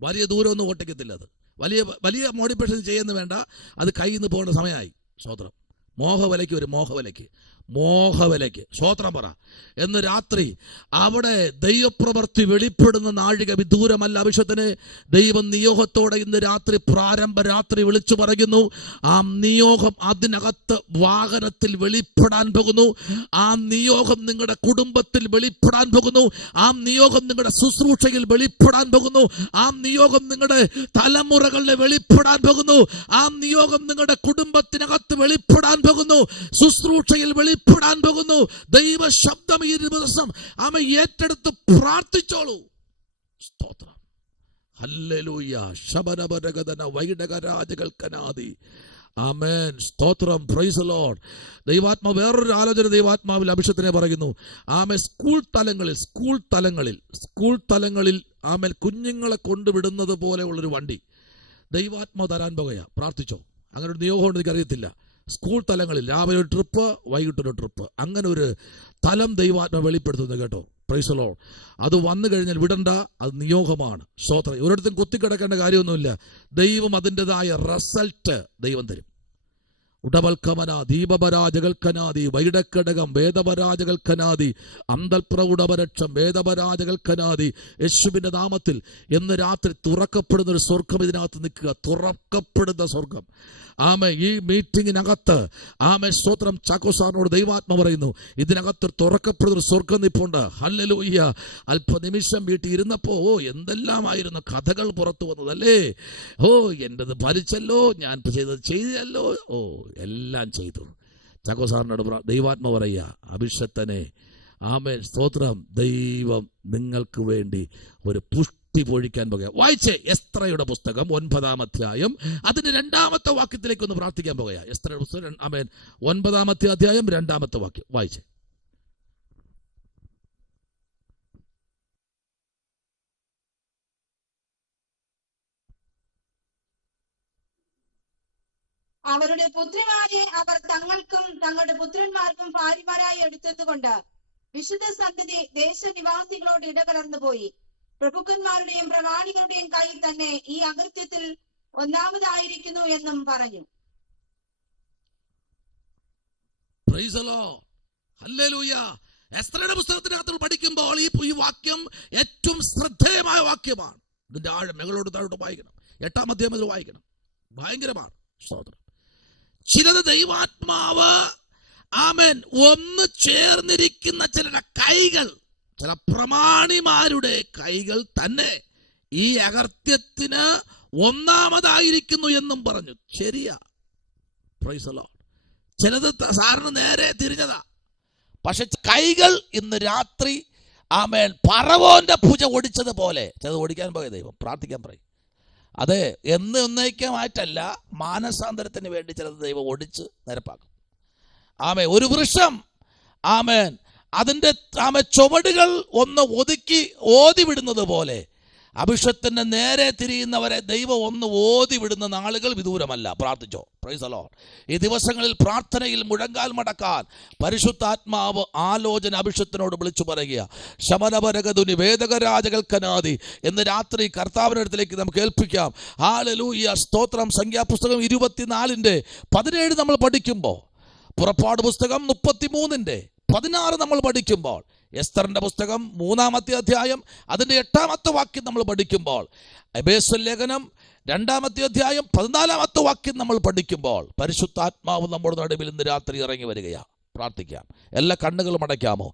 വലിയ ദൂരമൊന്നും ഓട്ടിക്കത്തില്ല. അത് വലിയ മോഡിഫിക്കേഷൻ ചെയ്യുന്ന വേണ്ട. അത് കയ്യിൽ നിന്ന് പോകേണ്ട സമയമായി. സ്തോത്രം. മോഹവലയ്ക്ക് വരും. മോഹവലയ്ക്ക് സ്തോത്രം പറ. എന്ന് രാത്രി അവിടെ ദൈവപ്രവൃത്തി വെളിപ്പെടുന്ന നാഴിക വിദൂരമല്ല. അഭിഷേകത്തിന് ദൈവം നിയോഗത്തോടെ ഇന്ന് രാത്രി പ്രാരംഭ രാത്രി വിളിച്ചു പറയുന്നു. ആ നിയോഗം അതിനകത്ത് വാഹനത്തിൽ വെളിപ്പെടാൻ പോകുന്നു. ആ നിയോഗം നിങ്ങളുടെ കുടുംബത്തിൽ വെളിപ്പെടാൻ പോകുന്നു. ആ നിയോഗം നിങ്ങളുടെ ശുശ്രൂഷയിൽ വെളിപ്പെടാൻ പോകുന്നു. ആ നിയോഗം നിങ്ങളുടെ തലമുറകളിൽ വെളിപ്പെടാൻ പോകുന്നു. ആ നിയോഗം നിങ്ങളുടെ കുടുംബത്തിനകത്ത് വെളിപ്പെടാൻ പോകുന്നു. ശുശ്രൂഷയിൽ വെളിപ്പെടാൻ പോകുന്നു. ദൈവ ശബ്ദം ഈ ദിവസം ആമ ഏറ്റെടുത്ത് പ്രാർത്ഥിച്ചോളൂ. സ്തോത്രം. ഹല്ലേലൂയ. ശബനപരഗദന വൈഡകരാജകൽക്കനാദി. ആമേൻ. സ്തോത്രം. Praise the Lord. ദൈവാത്മാ വേറൊരു ആലോചന ദൈവാത്മാവിൽ അഭിഷേകത്തിനെ പറയുന്നു. ആമേൻ. സ്കൂൾ തലങ്ങളിൽ ആമേൻ കുഞ്ഞുങ്ങളെ കൊണ്ടുവിടുന്നത് പോലെ ഉള്ളൊരു വണ്ടി ദൈവാത്മാവ് തരാൻ പോകുക. പ്രാർത്ഥിച്ചോ. അങ്ങനെ ഒരു നിയോഗം കൊണ്ട് എനിക്കറിയത്തില്ല. സ്കൂൾ തലങ്ങളിൽ രാവിലെ ഒരു ട്രിപ്പ്, വൈകിട്ടൊരു ട്രിപ്പ്, അങ്ങനെ ഒരു തലം ദൈവാത്മ വെളിപ്പെടുത്തുന്നു കേട്ടോ. Praise the Lord. അത് വന്നു കഴിഞ്ഞാൽ വിടണ്ട, അത് നിയോഗമാണ്. സ്തോത്രം. ഒരിടത്തും കുത്തിക്കിടക്കേണ്ട കാര്യമൊന്നുമില്ല. ദൈവം അതിൻ്റെതായ റിസൾട്ട് ദൈവം തരും. ഉടവൽക്കമന ദീപപരാജകൽക്കനാദി വൈഡക്കടകം വേദപരാജകൽക്കനാദി അന്തൽപ്രൗഢപരക്ഷം വേദപരാജകൽക്കനാദി. യേശുവിന്റെ നാമത്തിൽ ഇന്ന് രാത്രി തുറക്കപ്പെടുന്ന ഒരു സ്വർഗം ഇതിനകത്ത് നിൽക്കുക. തുറക്കപ്പെടുന്ന സ്വർഗം. ആമേ. ഈ മീറ്റിങ്ങിനകത്ത് ആമേ. സ്തോത്രം. ചാക്കോസാറിനോട് ദൈവാത്മ പറയുന്നു, ഇതിനകത്ത് തുറക്കപ്പെടുന്ന സ്വർഗം നിപ്പുണ്ട്. ഹല്ലേലൂയ. അല്പനിമിഷം വീട്ടിൽ ഇരുന്നപ്പോ എന്തെല്ലാമായിരുന്നു കഥകൾ പുറത്തു വന്നതല്ലേ. എന്റേത് ഭരിച്ചല്ലോ, ഞാൻ ചെയ്തല്ലോ, എല്ലാം ചെയ്തു. ചാക്കോസാറിനോട് ദൈവാത്മ പറയുക, അഭിഷേകനെ ആമേൻ. സ്തോത്രം. ദൈവം നിങ്ങൾക്ക് വേണ്ടി ഒരു പുഷ്ടി ആർത്തി പൊഴിക്കാൻ പോകുക. വായിച്ചേ, എസ്ത്രയുടെ പുസ്തകം 9-ാം അധ്യായം അതിന്റെ 2-ാമത്തെ വാക്യത്തിലേക്ക് ഒന്ന് പ്രാർത്ഥിക്കാൻ പോകുക. എസ്ത്രയുടെ പുസ്തകം ആമേൻ 9-ാമത്തെ അധ്യായം 2-ാമത്തെ വാക്യം വായിച്ചേ. അവരുടെ പുത്രിമാരെ അവർ തങ്ങൾക്കും തങ്ങളുടെ പുത്രന്മാർക്കും ഭാര്യമാരായി എടുത്തതുകൊണ്ട് വിശുദ്ധ സന്തതി ദേശനിവാസികളോട് ഇടകലർന്നു പോയി. പ്രഭുക്കന്മാരുടെയും പ്രമാണികളുടെയും കയ്യിൽ തന്നെ ഈ അകൃത്യത്തിൽ ഒന്നാമതായിരിക്കുന്നു എന്നും പറഞ്ഞു. എസ്തേറിന്റെ പുസ്തകത്തിനകത്ത് പഠിക്കുമ്പോൾ ഈ വാക്യം ഏറ്റവും ശ്രദ്ധേയമായ വാക്യമാണ്. ഇതിന്റെ ആഴം മുകളോട് താഴോട്ട് വായിക്കണം. 8-ാം അധ്യായം മുതൽ വായിക്കണം. ഭയങ്കരമാണ്. സ്തോത്രം. ചിലത് ദൈവാത്മാവ് ആമേൻ ഒന്ന് ചേർന്നിരിക്കുന്ന ചിലരുടെ കൈകൾ, ചില പ്രമാണിമാരുടെ കൈകൾ തന്നെ ഈ അകൃത്യത്തിന് ഒന്നാമതായിരിക്കുന്നു എന്നും പറഞ്ഞു. ശരിയാ. Price the Lord. ചിലത് സാറിന് നേരെ തിരിഞ്ഞതാ. പക്ഷെ കൈകൾ ഇന്ന് രാത്രി ആമേൻ പറവോന്റെ ഭുജ ഒടിച്ചതുപോലെ ചിലത് ഓടിക്കാൻ പോയ ദൈവം പ്രാർത്ഥിക്കാൻ പറയും. അതെ, എന്നേക്കുമായിട്ടല്ല, മാനസാന്തരത്തിന് വേണ്ടി ചിലത് ദൈവം ഒടിച്ച് നിരപ്പാക്കും. ആമേ, ഒരു വൃക്ഷം ആമേൻ അതിൻ്റെ ചുവടുകൾ ഒന്ന് ഒതുക്കി ഓതി വിടുന്നത് പോലെ അഭിഷേകത്തിന് നേരെ തിരിയുന്നവരെ ദൈവം ഒന്ന് ഓതി വിടുന്ന നാളുകൾ വിദൂരമല്ല. പ്രാർത്ഥിച്ചോ. Praise the Lord. ഈ ദിവസങ്ങളിൽ പ്രാർത്ഥനയിൽ മുഴങ്കാൽ മടക്കാൻ പരിശുദ്ധാത്മാവ് ആലോചന അഭിഷേകത്തിനോട് വിളിച്ചു പറയുക. ശമനപരകതുനി വേദകരാജകൽക്കനാദി എന്ന് രാത്രി കർത്താവിന്റെ അടുത്തേക്ക് നമുക്ക് ഏൽപ്പിക്കാം. ഹല്ലേലൂയ, സ്തോത്രം. സംഖ്യാപുസ്തകം 24-ന്റെ-17 നമ്മൾ പഠിക്കുമ്പോൾ, പുറപ്പാട് പുസ്തകം 33-ന്റെ-16 നമ്മൾ പഠിക്കുമ്പോൾ, എസ്തറിന്റെ പുസ്തകം 3-ാമത്തെ അധ്യായം അതിന്റെ 8-ാമത്തെ വാക്യം നമ്മൾ പഠിക്കുമ്പോൾ, എഫേസ്യ ലേഖനം 2-ാമത്തെ അധ്യായം 14-ാമത്തെ വാക്യം നമ്മൾ പഠിക്കുമ്പോൾ, പരിശുദ്ധാത്മാവ് നമ്മുടെ നടുവിൽ ഇന്ന് രാത്രി ഇറങ്ങി വരികയാണ്. പ്രാർത്ഥിക്കാം. എല്ലാ കണ്ണുകളും അടയ്ക്കാമോ?